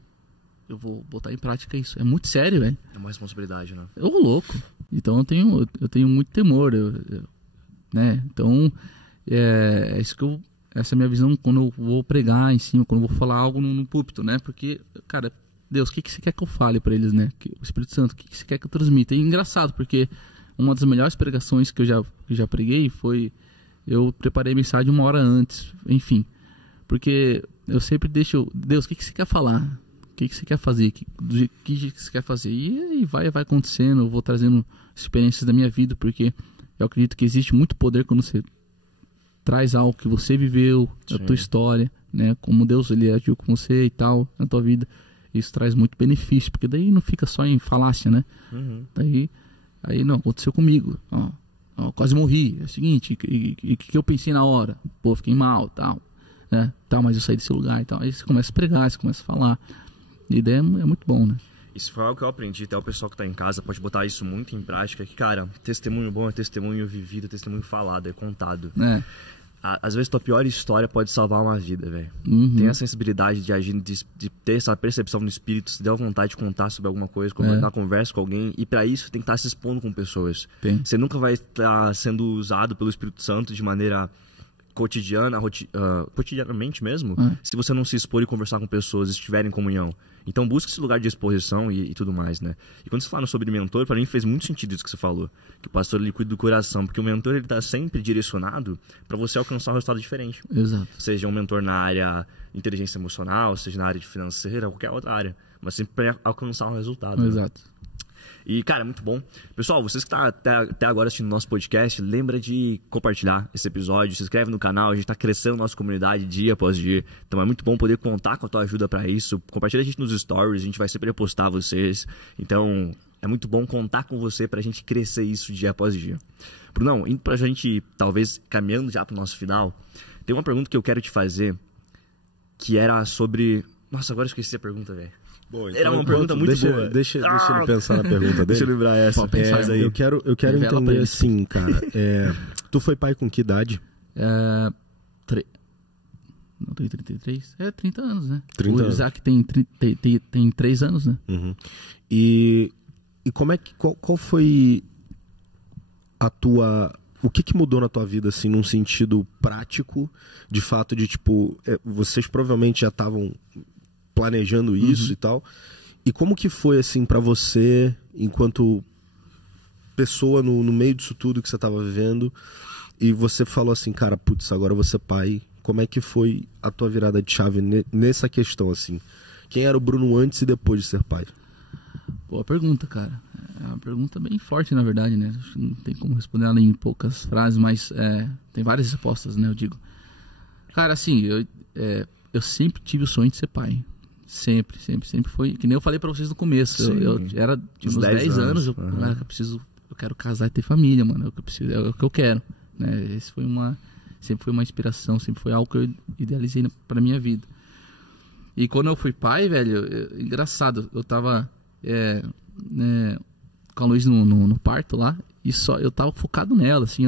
Eu vou botar em prática isso. É muito sério, velho. É uma responsabilidade, né? Eu louco. Então eu tenho muito temor, né? Então, isso que essa é a minha visão quando eu vou pregar em cima, quando eu vou falar algo no púlpito, né? Porque, cara, Deus, o que você quer que eu fale para eles, né? O Espírito Santo, o que você quer que eu transmita? E é engraçado, porque uma das melhores pregações que eu já preguei foi... Eu preparei a mensagem 1 hora antes, enfim. Porque eu sempre deixo... Deus, o que você quer falar? O que você quer fazer? Que você quer fazer? E aí vai acontecendo, eu vou trazendo experiências da minha vida, porque eu acredito que existe muito poder quando você traz algo que você viveu, a tua história, né? Como Deus ele agiu com você e tal, na tua vida. Isso traz muito benefício, porque daí não fica só em falácia, né? Daí, aí não, aconteceu comigo, quase morri, é o seguinte, e que eu pensei na hora? Pô, fiquei mal, tal, né? Tal, mas eu saí desse lugar e tal. Aí você começa a pregar, você começa a falar. A ideia é muito bom, né? Isso foi algo que eu aprendi, até o pessoal que está em casa pode botar isso muito em prática, que, cara, testemunho bom é testemunho vivido, testemunho falado, é contado. Às vezes tua pior história pode salvar uma vida, velho. Tem a sensibilidade de agir, de ter essa percepção no espírito, se der vontade de contar sobre alguma coisa, na conversa com alguém, e para isso tem que estar se expondo com pessoas. Você nunca vai estar sendo usado pelo Espírito Santo de maneira cotidianamente mesmo, se você não se expor e conversar com pessoas e estiver em comunhão. Então busca esse lugar de exposição e tudo mais, né? E quando você fala sobre mentor, para mim fez muito sentido isso que você falou, que o pastor ele cuida do coração, porque o mentor ele tá sempre direcionado para você alcançar um resultado diferente. Exato. Seja um mentor na área de inteligência emocional, seja na área de financeira, qualquer outra área, mas sempre para alcançar um resultado. Exato. Né? E, cara, muito bom. Pessoal, vocês que estão até agora assistindo nosso podcast, lembra de compartilhar esse episódio, se inscreve no canal, a gente está crescendo nossa comunidade dia após dia, então é muito bom poder contar com a tua ajuda para isso. Compartilha a gente nos stories, a gente vai sempre repostar vocês, então é muito bom contar com você para a gente crescer isso dia após dia. Brunão, indo pra gente, talvez caminhando já pro nosso final, tem uma pergunta que eu quero te fazer, que era sobre... Nossa, agora eu esqueci a pergunta, velho. Bom, então, era uma pergunta muito boa. Deixa ele pensar na pergunta dele. Deixa eu lembrar essa. Pode pensar aí. Eu quero entender assim, cara. Tu foi pai com que idade? Não, tem 33? 30 anos, né? 30 o anos. Isaac tem 3 anos, né? Uhum. E como é que... Qual foi a tua... O que mudou na tua vida, assim, num sentido prático, de fato de, tipo, vocês provavelmente já estavam planejando isso e tal. E como que foi, assim, pra você, enquanto pessoa no meio disso tudo que você tava vivendo, e você falou assim, cara, putz, agora eu vou ser pai. Como é que foi a tua virada de chave nessa questão, assim? Quem era o Bruno antes e depois de ser pai? Boa pergunta, cara. É uma pergunta bem forte, na verdade, né? Acho que não tem como responder ela em poucas frases, mas tem várias respostas, né? Eu digo. Cara, assim, eu sempre tive o sonho de ser pai. Sempre foi. Que nem eu falei pra vocês no começo. Eu era de uns 10 anos. Eu quero casar e ter família, mano. É o que eu quero. Né? Sempre foi uma inspiração, sempre foi algo que eu idealizei pra minha vida. E quando eu fui pai, velho, engraçado, eu tava com a Luiz no parto lá, e eu tava focado nela, assim,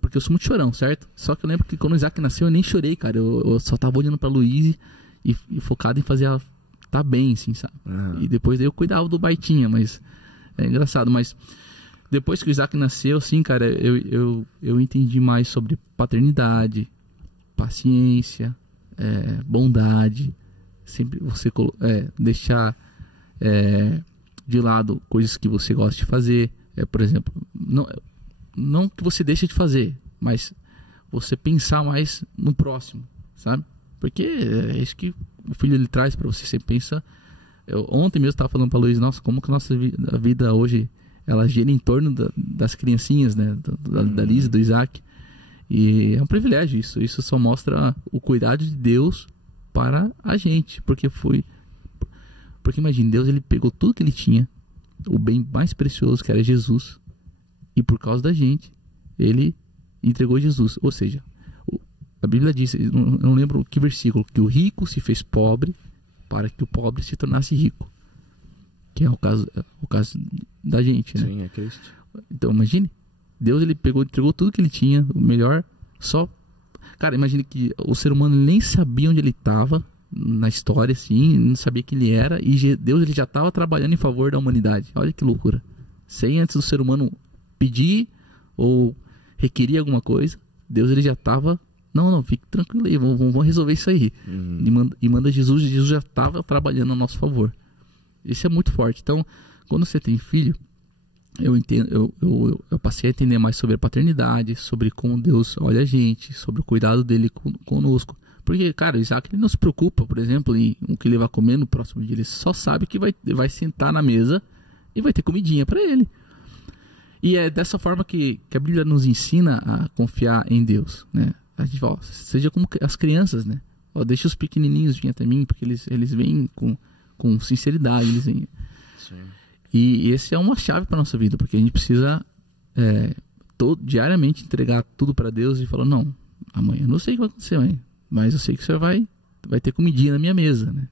porque eu sou muito chorão, certo? Só que eu lembro que quando o Isaac nasceu, eu nem chorei, cara, eu só tava olhando pra Luiz e focado em fazer ela tá bem, assim, sabe? E depois eu cuidava do Baitinha, mas é engraçado, mas depois que o Isaac nasceu, assim, cara, eu entendi mais sobre paternidade, paciência, bondade, sempre você deixar de lado coisas que você gosta de fazer, por exemplo, não que você deixe de fazer, mas você pensar mais no próximo, sabe? Porque é isso que o filho ele traz para você. Você pensa. Ontem mesmo estava falando para Luiz, nossa, como que a vida hoje ela gira em torno das criancinhas, né? Da Liz, do Isaac. E é um privilégio isso. Isso só mostra o cuidado de Deus para a gente, porque imagine, Deus ele pegou tudo que ele tinha, o bem mais precioso que era Jesus, e por causa da gente ele entregou Jesus. Ou seja, a Bíblia diz, eu não lembro que versículo, que o rico se fez pobre para que o pobre se tornasse rico, que é o caso da gente, né? Sim, é Cristo. Então imagine, Deus ele entregou tudo que ele tinha, o melhor, cara, imagine que o ser humano nem sabia onde ele estava na história, assim, não sabia quem ele era, e Deus ele já estava trabalhando em favor da humanidade. Olha que loucura. Sem antes do ser humano pedir ou requerir alguma coisa, Deus ele já estava, não, fique tranquilo aí, vamos resolver isso aí. E manda Jesus já estava trabalhando a nosso favor. Isso é muito forte. Então, quando você tem filho, eu passei a entender mais sobre a paternidade, sobre como Deus olha a gente, sobre o cuidado dele conosco. Porque, cara, o Isaac ele não se preocupa, por exemplo, em o que ele vai comer no próximo dia. Ele só sabe que vai sentar na mesa e vai ter comidinha para ele. E é dessa forma que a Bíblia nos ensina a confiar em Deus, né? A gente fala, seja como as crianças, né? Deixa os pequenininhos vir até mim, porque eles vêm com sinceridade. Eles vêm. Sim. E esse é uma chave para nossa vida, porque a gente precisa diariamente entregar tudo para Deus e falar, não, amanhã eu não sei o que vai acontecer, mãe, mas eu sei que você vai ter comidinha na minha mesa, né?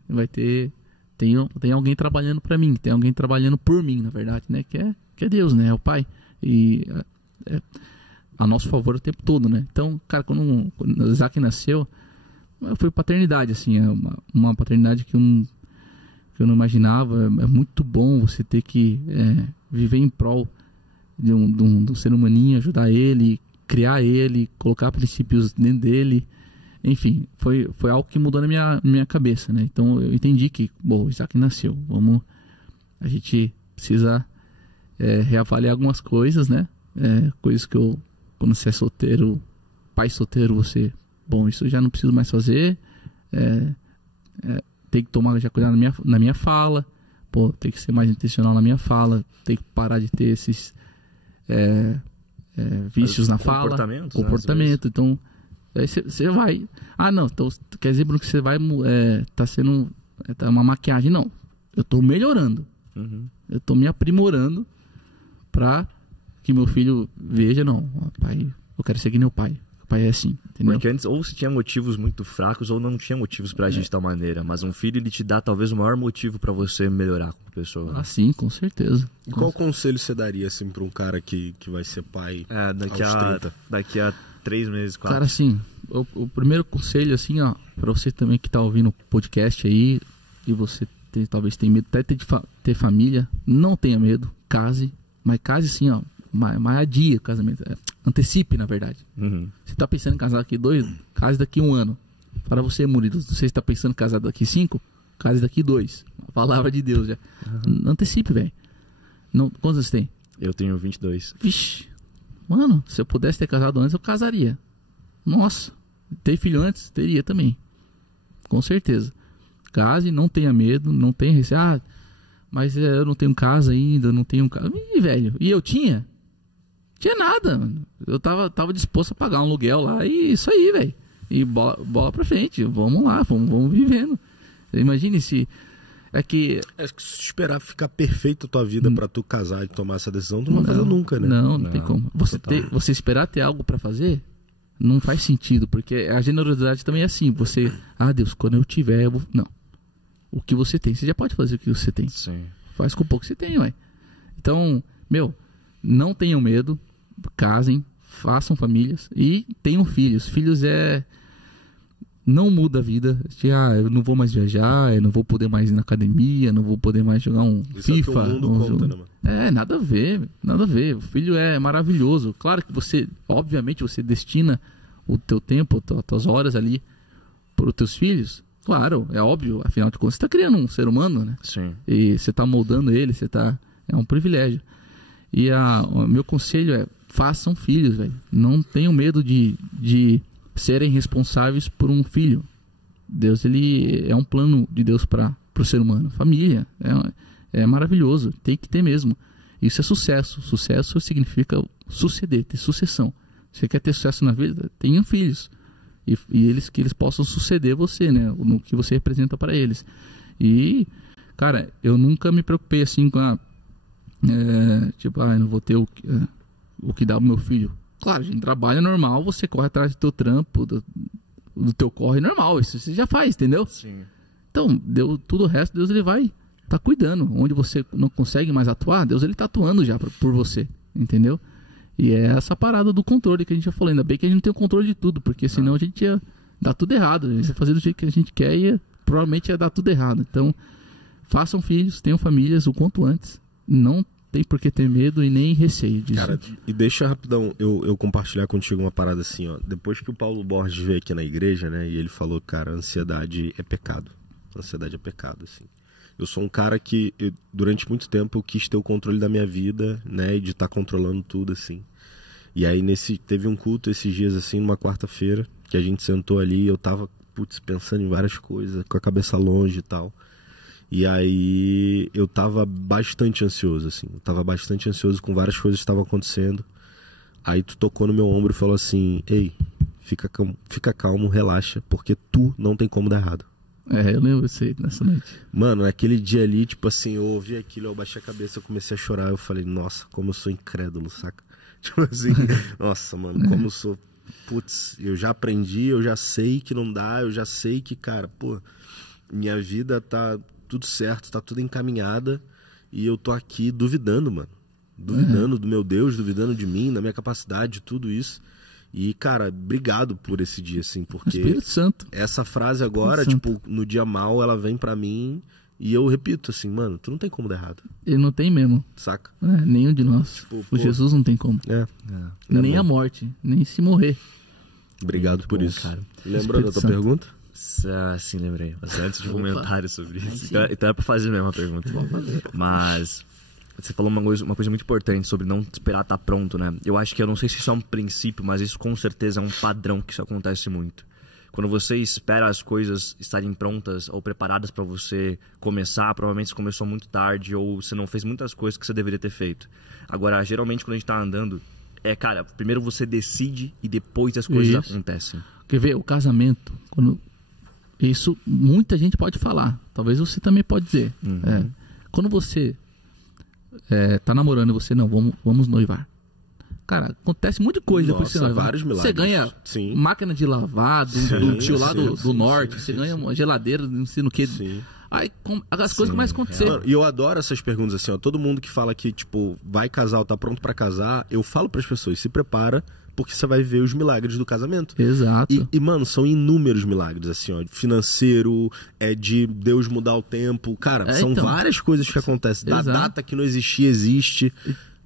Tem alguém trabalhando para mim, tem alguém trabalhando por mim, na verdade, né? Que é Deus, né? É o Pai. E a nosso favor o tempo todo, né? Então, cara, quando o Isaac nasceu, foi paternidade, assim, uma paternidade que eu não imaginava. É muito bom você ter que viver em prol de um ser humaninho, ajudar ele, criar ele, colocar princípios dentro dele. Enfim, foi algo que mudou na minha cabeça, né? Então eu entendi que, bom, o Isaac nasceu, a gente precisa reavaliar algumas coisas, né? Coisas que quando você é solteiro, pai solteiro, bom, isso eu já não preciso mais fazer, tem que tomar já cuidado na minha fala, pô, tem que ser mais intencional na minha fala, tem que parar de ter esses vícios na fala, comportamento, então você vai, não, então quer dizer, Bruno, que você vai tá sendo uma maquiagem? Não, eu tô melhorando, eu tô me aprimorando pra que meu filho veja, não, pai, eu quero ser que nem o pai é assim, entendeu? Porque antes, ou se tinha motivos muito fracos, ou não tinha motivos pra agir de tal maneira. Mas um filho, ele te dá talvez o maior motivo pra você melhorar como pessoa. Né? Sim, com certeza. E qual conselho você daria, assim, pra um cara que vai ser pai aos 30? Daqui a 3 meses, 4. Cara, assim, o primeiro conselho, assim, ó, pra você também que tá ouvindo o podcast aí, e você talvez tenha medo até de ter família, não tenha medo, case, mas case assim, ó, mais adia o casamento. Antecipe, na verdade. Você tá pensando em casar daqui 2, case daqui 1 ano. Para você, Murilo, você está pensando em casar daqui 5, case daqui 2. A palavra de Deus já. Antecipe, velho. Quantos você tem? Eu tenho 22. Vixe. Mano, se eu pudesse ter casado antes, eu casaria. Nossa. Ter filho antes? Teria também. Com certeza. Case, não tenha medo, não tenha receio. Mas eu não tenho casa ainda, não tenho casa. Ih, velho. E eu tinha? Tinha nada, mano. Eu tava disposto a pagar um aluguel lá e isso aí, velho. E bola pra frente. Vamos lá, vamos vivendo. Imagine se... se esperar ficar perfeito a tua vida pra tu casar e tomar essa decisão, tu não vai fazer nunca, né? Não tem como. Você esperar ter algo pra fazer, não faz sentido. Porque a generosidade também é assim. Deus, quando eu tiver, eu vou... Não. O que você tem, você já pode fazer o que você tem. Sim. Faz com o pouco que você tem, ué. Então, não tenham medo, casem, façam famílias e tenham filhos. Filhos não muda a vida. Eu não vou mais viajar, eu não vou poder mais ir na academia, não vou poder mais jogar um FIFA. Mundo conta, né, mano? Nada a ver. O filho é maravilhoso. Claro que obviamente, você destina o teu tempo, as tuas horas ali para os teus filhos. Claro, é óbvio, afinal de contas, você está criando um ser humano, né? Sim. E você está moldando ele, é um privilégio. E o meu conselho é, façam filhos, velho. Não tenham medo de serem responsáveis por um filho. Deus, ele é um plano de Deus para o ser humano. Família, é maravilhoso, tem que ter mesmo. Isso é sucesso. Sucesso significa suceder, ter sucessão. Você quer ter sucesso na vida? Tenham filhos. E que eles possam suceder você, né? No que você representa para eles. E, cara, eu nunca me preocupei assim com eu não vou ter o que dá pro meu filho. Claro, a gente trabalha normal, você corre atrás do teu trampo, do teu corre normal. Isso você já faz, entendeu? Sim. Então, tudo o resto, Deus ele vai tá cuidando. Onde você não consegue mais atuar, Deus ele tá atuando já por você, entendeu? E é essa parada do controle que a gente já falou. Ainda bem que a gente não tem o controle de tudo, porque senão a gente ia dar tudo errado. A gente ia fazer do jeito que a gente quer e provavelmente ia dar tudo errado. Então, façam filhos, tenham famílias o quanto antes. Não tem por que ter medo e nem receio disso. Cara, e deixa rapidão eu compartilhar contigo uma parada assim, ó. Depois que o Paulo Borges veio aqui na igreja, né, e ele falou, cara, ansiedade é pecado. Ansiedade é pecado, assim. Eu sou um cara que, durante muito tempo, eu quis ter o controle da minha vida, né, e de estar controlando tudo, assim. E aí, teve um culto esses dias, assim, numa quarta-feira, que a gente sentou ali e eu tava, pensando em várias coisas, com a cabeça longe e tal. E aí, eu tava bastante ansioso, assim. Eu tava bastante ansioso com várias coisas que estavam acontecendo. Aí, tu tocou no meu ombro e falou assim, ei, fica calmo, relaxa, porque tu não tem como dar errado. Eu lembro disso aí nessa noite. Mano, aquele dia ali, tipo assim, eu ouvi aquilo, eu baixei a cabeça, eu comecei a chorar, eu falei, nossa, como eu sou incrédulo, saca? Tipo assim, nossa, mano, como eu sou, eu já aprendi, eu já sei que não dá, eu já sei que, cara, minha vida tá tudo certo, tá tudo encaminhada, e eu tô aqui duvidando, mano, duvidando do meu Deus, duvidando de mim, da minha capacidade, de tudo isso. E, cara, obrigado por esse dia, assim, porque Espírito Santo. Essa frase agora, tipo, no dia mal, ela vem pra mim E eu repito assim, mano, tu não tem como dar errado, Ele não tem mesmo. saca? Nenhum de nós. Tipo, O pô. Jesus não tem como. Nem bom. a morte, nem se morrer. Obrigado por bom, isso. cara. Lembrou da tua Espírito pergunta? Sim, lembrei. Mas antes de um comentário sobre isso. Então é pra fazer mesmo a pergunta. Mas você falou uma coisa muito importante sobre não esperar estar pronto, né? Eu acho que eu não sei se isso é um princípio, mas isso com certeza é um padrão que isso acontece muito. Quando você espera as coisas estarem prontas ou preparadas para você começar, provavelmente você começou muito tarde ou você não fez muitas coisas que você deveria ter feito. Agora, geralmente quando a gente tá andando, cara, primeiro você decide e depois as coisas Isso. acontecem. Quer ver, o casamento, isso muita gente pode falar. Talvez você também pode dizer. Quando você tá namorando e você, não, vamos noivar. Cara, acontece muita coisa depois de você noivar. Vários milagres. Você ganha Sim. máquina de lavar do tio lá do norte. Você ganha uma geladeira, não sei no que. Sim. Aí as coisas começam a acontecer. Mano, e eu adoro essas perguntas assim, ó. Todo mundo que fala que, tipo, vai casar ou tá pronto pra casar, eu falo pras pessoas, se prepara, porque você vai ver os milagres do casamento. Exato. E, mano, são inúmeros milagres, assim, ó. Financeiro, de Deus mudar o tempo. Cara, são então. várias coisas que acontecem. Da Exato. data que não existia, existe.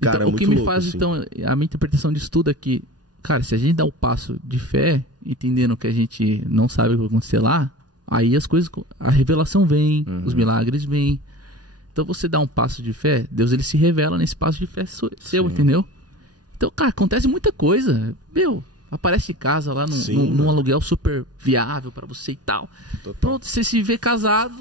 Cara, Então, é o que muito me louco, faz, assim. então, a minha interpretação disso tudo é que, cara, se a gente dá o passo de fé, entendendo que a gente não sabe o que vai acontecer lá, aí as coisas, a revelação vem, os milagres vêm. Então você dá um passo de fé, Deus ele se revela nesse passo de fé seu, entendeu? Então, cara, acontece muita coisa. Meu, aparece casa lá num aluguel super viável pra você e tal. Total. Pronto, você se vê casado.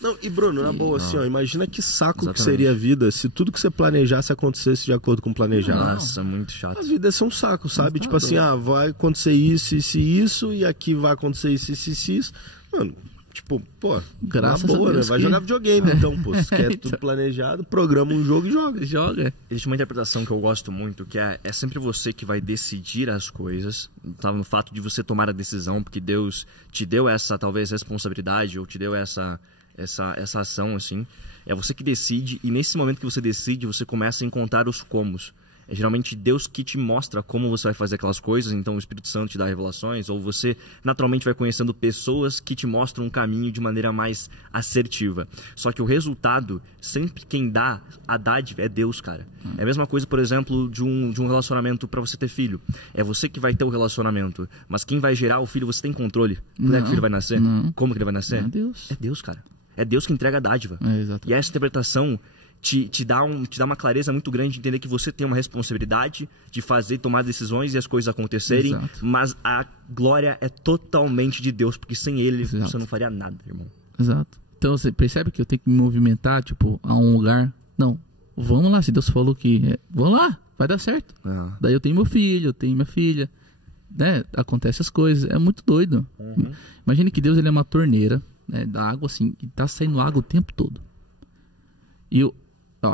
Não, e Bruno, na boa, assim, ó, imagina que saco Exatamente. que seria a vida se tudo que você planejasse acontecesse de acordo com o planejado. Nossa, muito chato. A vida é ser um saco, sabe? Tá Tipo assim, vai acontecer isso, e aqui vai acontecer isso. Mano, tipo, pô, Graças na boa, a Deus né? Vai que- jogar videogame, então, pô. Se quer tudo Então. planejado, programa um jogo e joga. Joga. Existe uma interpretação que eu gosto muito, que é sempre você que vai decidir as coisas, tá? No fato de você tomar a decisão, porque Deus te deu essa, talvez, responsabilidade, ou te deu essa ação, assim. É você que decide, e nesse momento que você decide, você começa a encontrar os comos. É geralmente Deus que te mostra como você vai fazer aquelas coisas, então o Espírito Santo te dá revelações, ou você naturalmente vai conhecendo pessoas que te mostram um caminho de maneira mais assertiva. Só que o resultado, sempre quem dá a dádiva é Deus, cara. É a mesma coisa, por exemplo, de um relacionamento para você ter filho. É você que vai ter o relacionamento, mas quem vai gerar o filho, você tem controle. Como é que o filho vai nascer? Não. Como que ele vai nascer? É Deus. É Deus, cara. É Deus que entrega a dádiva. Exato. E essa interpretação te dá uma clareza muito grande de entender que você tem uma responsabilidade de fazer, tomar decisões e as coisas acontecerem, Exato. mas a glória é totalmente de Deus, porque sem Ele Exato. você não faria nada, irmão. Exato. Então você percebe que eu tenho que me movimentar, tipo, a um lugar. Não, vamos lá, se Deus falou que. Vamos lá, vai dar certo. Ah. Daí eu tenho meu filho, eu tenho minha filha. Né? Acontece as coisas. É muito doido. Imagine que Deus ele é uma torneira, né, da água assim, e tá saindo água o tempo todo. E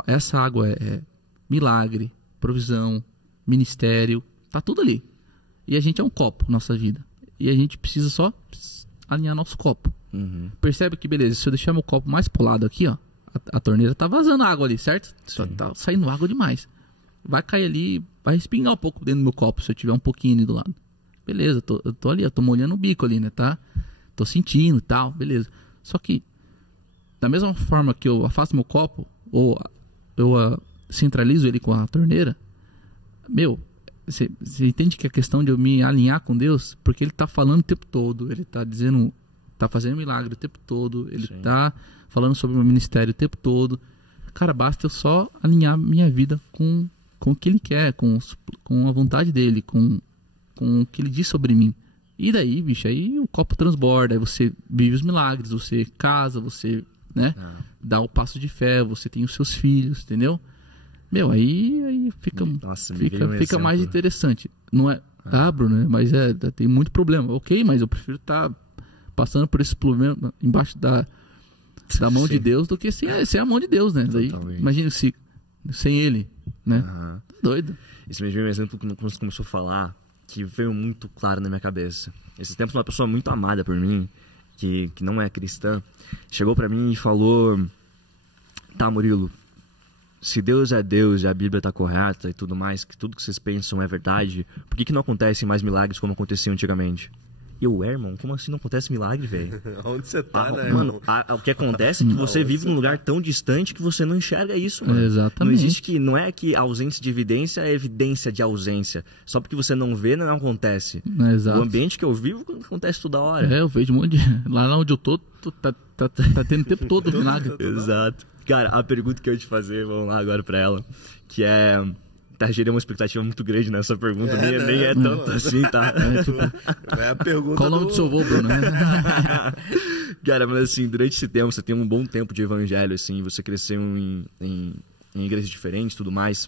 essa água é milagre, provisão, ministério, tá tudo ali. E a gente é um copo, nossa vida. E a gente precisa só alinhar nosso copo. Percebe que, beleza, se eu deixar meu copo mais pro lado aqui, ó, a torneira tá vazando água ali, certo? Tá saindo água demais. Vai cair ali, vai respingar um pouco dentro do meu copo, se eu tiver um pouquinho ali do lado. Beleza, eu tô ali, eu tô molhando o bico ali, né, tá? Tô sentindo e tal, beleza. Só que, da mesma forma que eu afasto meu copo, ou eu centralizo ele com a torneira, você entende que a questão de eu me alinhar com Deus, porque Ele tá falando o tempo todo, Ele tá dizendo, tá fazendo milagre o tempo todo, Ele tá falando sobre o meu ministério o tempo todo. Cara, basta eu só alinhar minha vida com o que Ele quer, com a vontade dEle, com o que Ele diz sobre mim. E daí, bicho, aí o copo transborda, aí você vive os milagres, você casa, você, né, dá o passo de fé, você tem os seus filhos, entendeu? Aí fica, Nossa, me veio um fica exemplo. mais interessante. Não é, Bruno, né? Mas tem muito problema. Ok, mas eu prefiro estar passando por esse problema embaixo da mão de Deus do que sem a mão de Deus, né? Daí, Totalmente. imagina se sem Ele, né? Tá doido. Esse mesmo exemplo, quando você começou a falar, que veio muito claro na minha cabeça. Esses tempos, uma pessoa muito amada por mim, que não é cristã, chegou pra mim e falou: tá, Murilo, se Deus é Deus e a Bíblia tá correta e tudo mais, que tudo que vocês pensam é verdade, por que não acontecem mais milagres como aconteciam antigamente? irmão, como assim não acontece milagre, velho? Onde você tá, né? Mano, o que acontece é que você vive num lugar tão distante que você não enxerga isso, mano. Exatamente. Não é que a ausência de evidência é evidência de ausência. Só porque você não vê, não acontece. Exato. O ambiente que eu vivo acontece toda hora. Eu vejo um monte de... Lá onde eu tô, tá tendo o tempo todo o milagre. Exato. Cara, a pergunta que eu ia te fazer, vamos lá agora pra ela, que é... Tá, gerei uma expectativa muito grande nessa pergunta, nem é tanto assim, tá? É a pergunta. Qual o nome do seu avô, Bruno? Cara, mas assim, durante esse tempo, você tem um bom tempo de evangelho, assim, você cresceu em igrejas diferentes e tudo mais.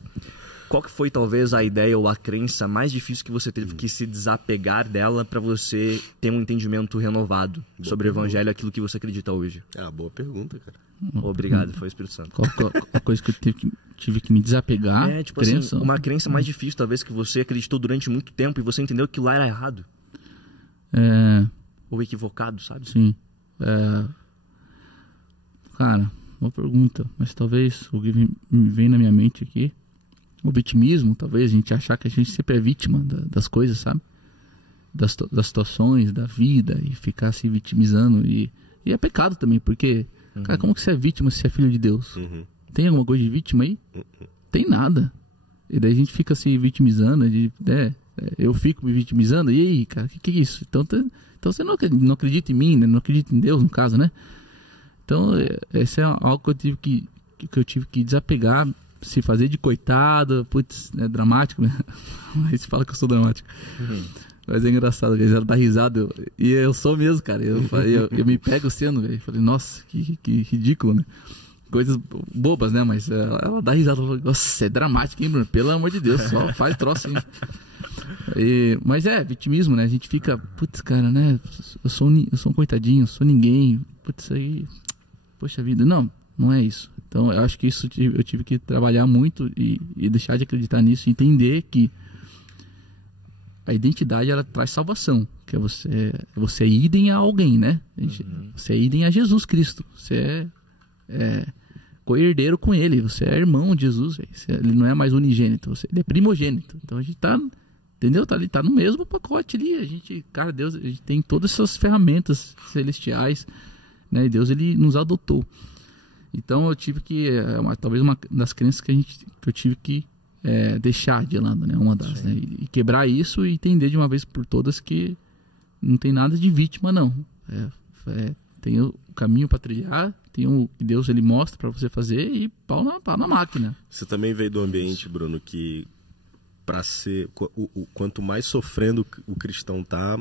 Qual que foi, talvez, a ideia ou a crença mais difícil que você teve que se desapegar dela pra você ter um entendimento renovado sobre o evangelho, aquilo que você acredita hoje? Boa pergunta, cara. Obrigado, foi o Espírito Santo. Qual a coisa que eu tive que me desapegar? Tipo crença? Assim, uma crença mais difícil, talvez, que você acreditou durante muito tempo e você entendeu que lá era errado. Ou equivocado, sabe? Sim. Cara, uma pergunta, mas talvez o que me vem na minha mente aqui, o vitimismo, talvez a gente achar que a gente sempre é vítima das coisas, sabe? Das situações, da vida, e ficar se vitimizando. E é pecado também, porque, cara, como que você é vítima se é filho de Deus? Tem alguma coisa de vítima aí? Tem nada. E daí a gente fica se vitimizando, eu fico me vitimizando, e aí, cara, que é isso? Então você não acredita em mim, né? Não acredita em Deus, no caso, né? Então, esse é algo que eu tive que desapegar, se fazer de coitado, putz, é dramático, né? Aí se fala que eu sou dramático. Mas é engraçado, eles já dá risada, e eu sou mesmo, cara. Eu me pego sendo, velho. Falei, nossa, que ridículo, né? Coisas bobas, né? Mas ela dá risada, nossa, é dramático, hein, Bruno? Pelo amor de Deus, só faz troço, hein? Mas vitimismo, né? A gente fica, putz, cara, né? Eu sou um coitadinho, eu sou ninguém, putz, aí, poxa vida. Não é isso. Então, eu acho que isso eu tive que trabalhar muito e deixar de acreditar nisso, entender que a identidade, ela traz salvação, que é você é idem a alguém, né? Você é idem a Jesus Cristo, você é co-herdeiro com ele, você é irmão de Jesus, ele não é mais unigênito, ele é primogênito. Então a gente tá, entendeu? Tá no mesmo pacote ali, cara, Deus, a gente tem todas essas ferramentas celestiais, né? E Deus, ele nos adotou. Então eu tive que, talvez uma das crenças que eu tive que deixar de lado, né? Uma das, né? E quebrar isso e entender de uma vez por todas que não tem nada de vítima, não. Tem o caminho para trilhar, tem o que Deus, ele mostra para você fazer, e pau na máquina. Você também veio do ambiente, Bruno, que para ser quanto mais sofrendo o cristão tá,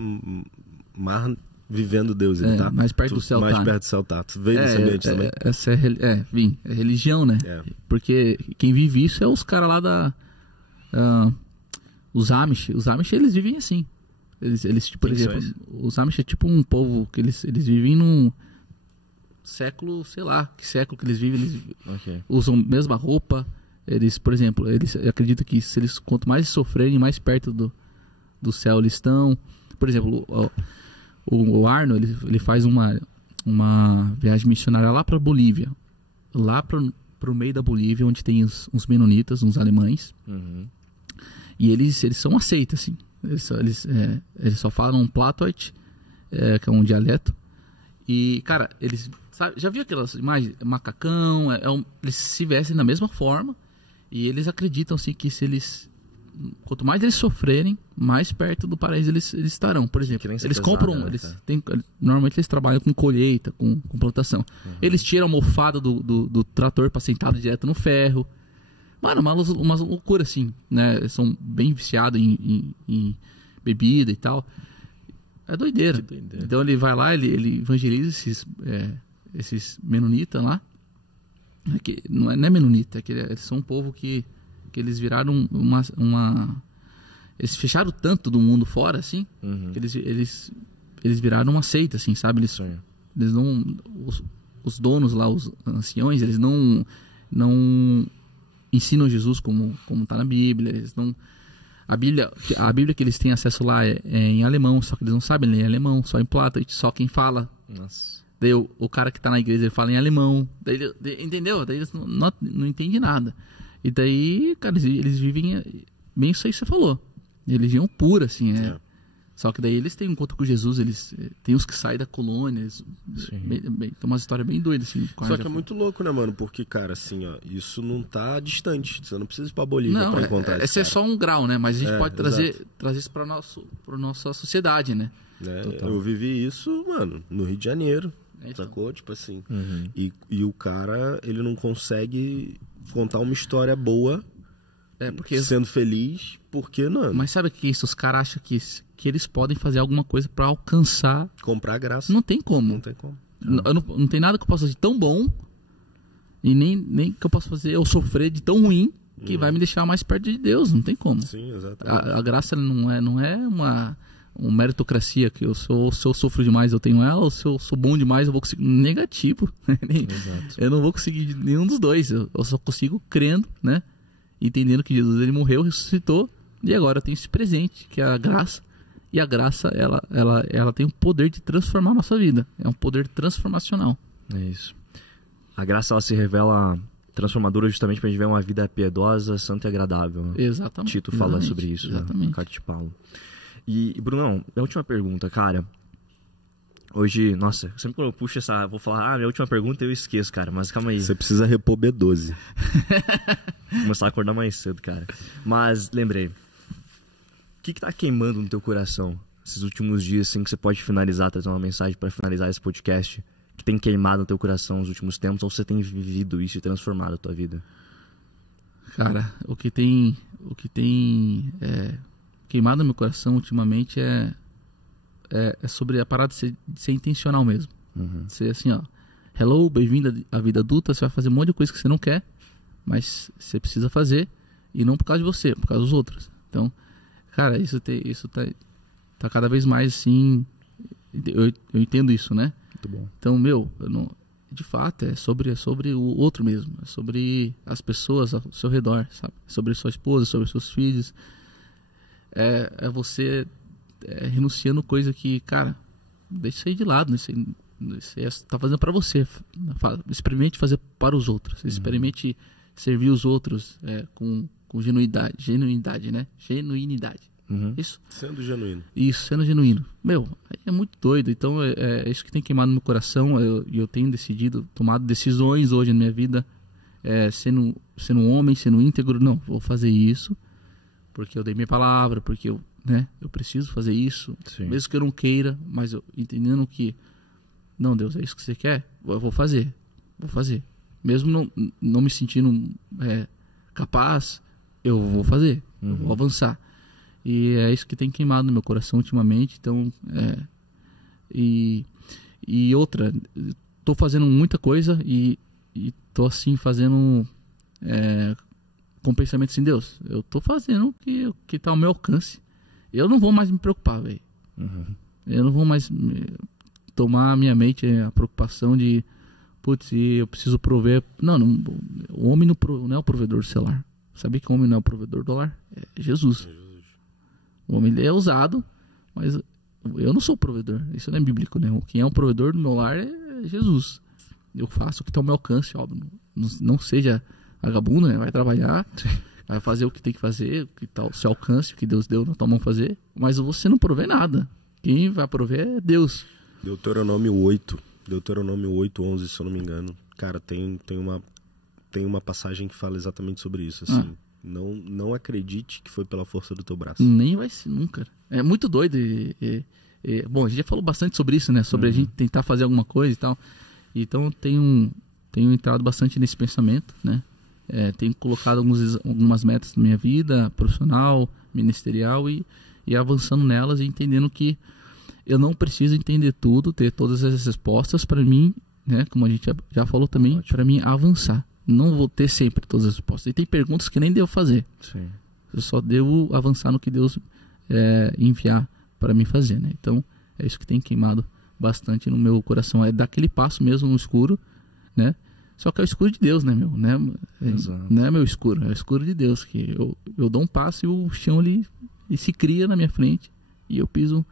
mais vivendo Deus ele tá. Mais perto do céu, mais tá. perto do céu tá. Tu veio desse ambiente também? Essa é religião, né? Porque quem vive isso é os caras lá os Amish. Os Amish, eles vivem assim. Eles tipo, por exemplo, os Amish é tipo um povo que eles vivem num século, sei lá, que século que eles vivem, usam a mesma roupa. Eles, por exemplo, eles acreditam que quanto mais sofrerem, mais perto do céu eles estão. Por exemplo, o Arno, ele faz uma viagem missionária lá para Bolívia, lá pro meio da Bolívia, onde tem uns menonitas, uns alemães, e eles são aceitos, assim. Eles só falam Plattdeutsch, que é um dialeto. E, cara, eles... Sabe, já viu aquelas imagens? Macacão, eles se vestem da mesma forma. E eles acreditam, assim, que quanto mais eles sofrerem, mais perto do paraíso eles estarão. Por exemplo, eles compram... Normalmente eles trabalham com colheita, com plantação. Eles tiram a mofada do trator para sentar direto no ferro. Mano, uma loucura, assim, né? Eles são bem viciados em bebida e tal. É doideira. Então ele vai lá, ele evangeliza esses menonitas lá. Não é menonita, eles são um povo que eles viraram eles fecharam tanto do mundo fora, assim, que eles viraram uma seita, assim, sabe? Eles não... Os donos lá, os anciões, eles não ensinam Jesus como tá na Bíblia. Eles não... A Bíblia que eles têm acesso lá é em alemão, só que eles não sabem ler alemão, só em Plattdeutsch, só quem fala. Nossa. Daí o cara que tá na igreja, ele fala em alemão. Entendeu? Daí eles não entendem nada. E daí, cara, eles vivem bem isso aí que você falou. Religião pura, assim, Só que daí eles têm um encontro com Jesus, eles tem os que saem da colônia, tem uma história bem doida, assim. Só que é muito louco, né, mano? Porque, cara, assim, ó, isso não tá distante. Você não precisa ir pra Bolívia pra encontrar esse é só um grau, né? Mas a gente pode trazer isso pra nossa sociedade, né? Eu vivi isso, mano, no Rio de Janeiro, sacou? Tipo assim. E o cara, ele não consegue contar uma história boa porque sendo feliz, porque não. Mas sabe o que é isso? Os caras acham que eles podem fazer alguma coisa pra alcançar. Comprar graça. Não tem como. Não tem como. Não tem nada que eu possa fazer de tão bom e nem que eu possa fazer eu sofrer de tão ruim que vai me deixar mais perto de Deus. Não tem como. Sim, exatamente. A graça não é uma meritocracia que se eu sofro demais eu tenho ela, ou se eu sou bom demais eu vou conseguir. Negativo. Eu não vou conseguir nenhum dos dois. Eu só consigo crendo, né? Entendendo que Jesus ele morreu, ressuscitou e agora tem esse presente que é a graça. E a graça ela tem o poder de transformar a nossa vida. É um poder transformacional. É isso. A graça ela se revela transformadora justamente para a gente ver uma vida piedosa, santa e agradável. Né? Exatamente. Tito fala sobre isso, exatamente. Na carta de Paulo. E, Brunão, a última pergunta, cara. Hoje, nossa, sempre quando eu puxo vou falar, minha última pergunta eu esqueço, cara, mas calma aí. Você precisa repor B12. Vou começar a acordar mais cedo, cara. Mas, lembrei. O que tá queimando no teu coração esses últimos dias, assim, que você pode finalizar, trazer uma mensagem para finalizar esse podcast, que tem queimado no teu coração nos últimos tempos, ou você tem vivido isso e transformado a tua vida? Cara, o que tem queimado no meu coração ultimamente é sobre a parada de ser intencional mesmo. De ser assim, ó, hello, bem-vindo à vida adulta, você vai fazer um monte de coisa que você não quer, mas você precisa fazer, e não por causa de você, por causa dos outros. Então, cara, isso tá cada vez mais assim, eu entendo isso, né? Muito bom. Então, de fato, é sobre o outro mesmo, é sobre as pessoas ao seu redor, sabe? Sobre sua esposa, sobre seus filhos. É você renunciando coisa que, cara, deixa isso aí de lado, você tá fazendo para você. Experimente fazer para os outros, experimente servir os outros com genuinidade, né? Genuinidade. Isso. Sendo genuíno. Isso, sendo genuíno. Aí é muito doido. Então é isso que tem queimado no meu coração. Eu tenho tomado decisões hoje na minha vida, sendo um homem, sendo íntegro. Não, vou fazer isso porque eu dei minha palavra, porque eu preciso fazer isso. Sim. Mesmo que eu não queira, mas eu entendendo que não, Deus, é isso que você quer, eu vou fazer. Mesmo não me sentindo capaz, eu vou fazer, eu vou avançar. E é isso que tem queimado no meu coração ultimamente. Então, e outra, tô fazendo muita coisa e tô assim fazendo com pensamento assim, Deus, eu tô fazendo o que tá ao meu alcance. Eu não vou mais me preocupar, velho. Eu não vou mais tomar a minha mente a preocupação de, putz, eu preciso prover. Não, o homem não é o provedor do celular. Sabia que o homem não é o provedor do lar? É Jesus. O homem ele é usado, mas eu não sou o provedor. Isso não é bíblico, né? Quem é o provedor do meu lar é Jesus. Eu faço o que está ao meu alcance, óbvio. Não seja vagabundo, né? Vai trabalhar, vai fazer o que tem que fazer, o que está ao seu alcance, o que Deus deu na tua mão fazer. Mas você não provê nada. Quem vai prover é Deus. Deuteronômio 8:11, se eu não me engano. Cara, tem uma passagem que fala exatamente sobre isso, assim. Não acredite que foi pela força do teu braço. Nem vai ser nunca. É muito doido. Bom, a gente já falou bastante sobre isso, né? Sobre a gente tentar fazer alguma coisa e tal. Então, tenho entrado bastante nesse pensamento, né? Tenho colocado algumas metas na minha vida, profissional, ministerial, e avançando nelas e entendendo que eu não preciso entender tudo, ter todas as respostas para mim, né? Como a gente já falou também, para mim avançar. Não vou ter sempre todas as respostas. E tem perguntas que nem devo fazer. Sim. Eu só devo avançar no que Deus enviar para mim fazer, né? Então, é isso que tem queimado bastante no meu coração. É dar aquele passo mesmo no escuro, né? Só que é o escuro de Deus, né, meu? Não é meu escuro, é o escuro de Deus. Que eu dou um passo e o chão ele se cria na minha frente. E eu piso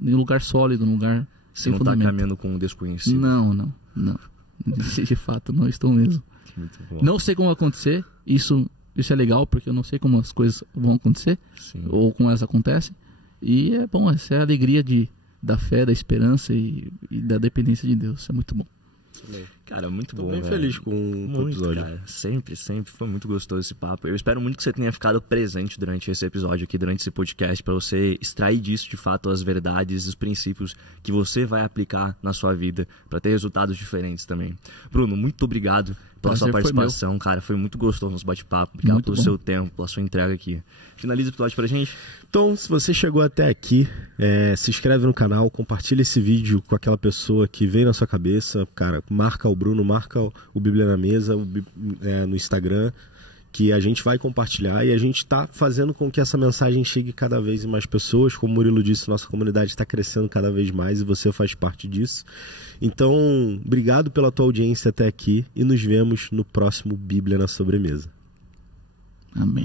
em um lugar sólido, num lugar sem fundamento. Você não está caminhando com um desconhecido? Não. De fato, não estou mesmo. Não sei como vai acontecer. Isso é legal, porque eu não sei como as coisas vão acontecer. Sim. Ou como elas acontecem. E é bom, essa é a alegria da fé, da esperança e da dependência de Deus. É muito bom. Cara, muito bom. Tô bem velho. feliz com o episódio. Cara, sempre foi muito gostoso esse papo. Eu espero muito que você tenha ficado presente durante esse episódio aqui, durante esse podcast, para você extrair disso de fato as verdades e os princípios que você vai aplicar na sua vida para ter resultados diferentes também. Bruno, muito obrigado pela sua participação, cara. Foi muito gostoso nosso bate-papo. Obrigado Muito pelo bom. seu tempo, pela sua entrega aqui. Finaliza o episódio pra gente. Então, se você chegou até aqui, se inscreve no canal, compartilha esse vídeo com aquela pessoa que veio na sua cabeça. Cara, marca o Bruno, marca o Bíblia na Mesa no Instagram, que a gente vai compartilhar e a gente está fazendo com que essa mensagem chegue cada vez mais pessoas. Como o Murilo disse, nossa comunidade está crescendo cada vez mais e você faz parte disso. Então, obrigado pela tua audiência até aqui e nos vemos no próximo Bíblia na Sobremesa. Amém.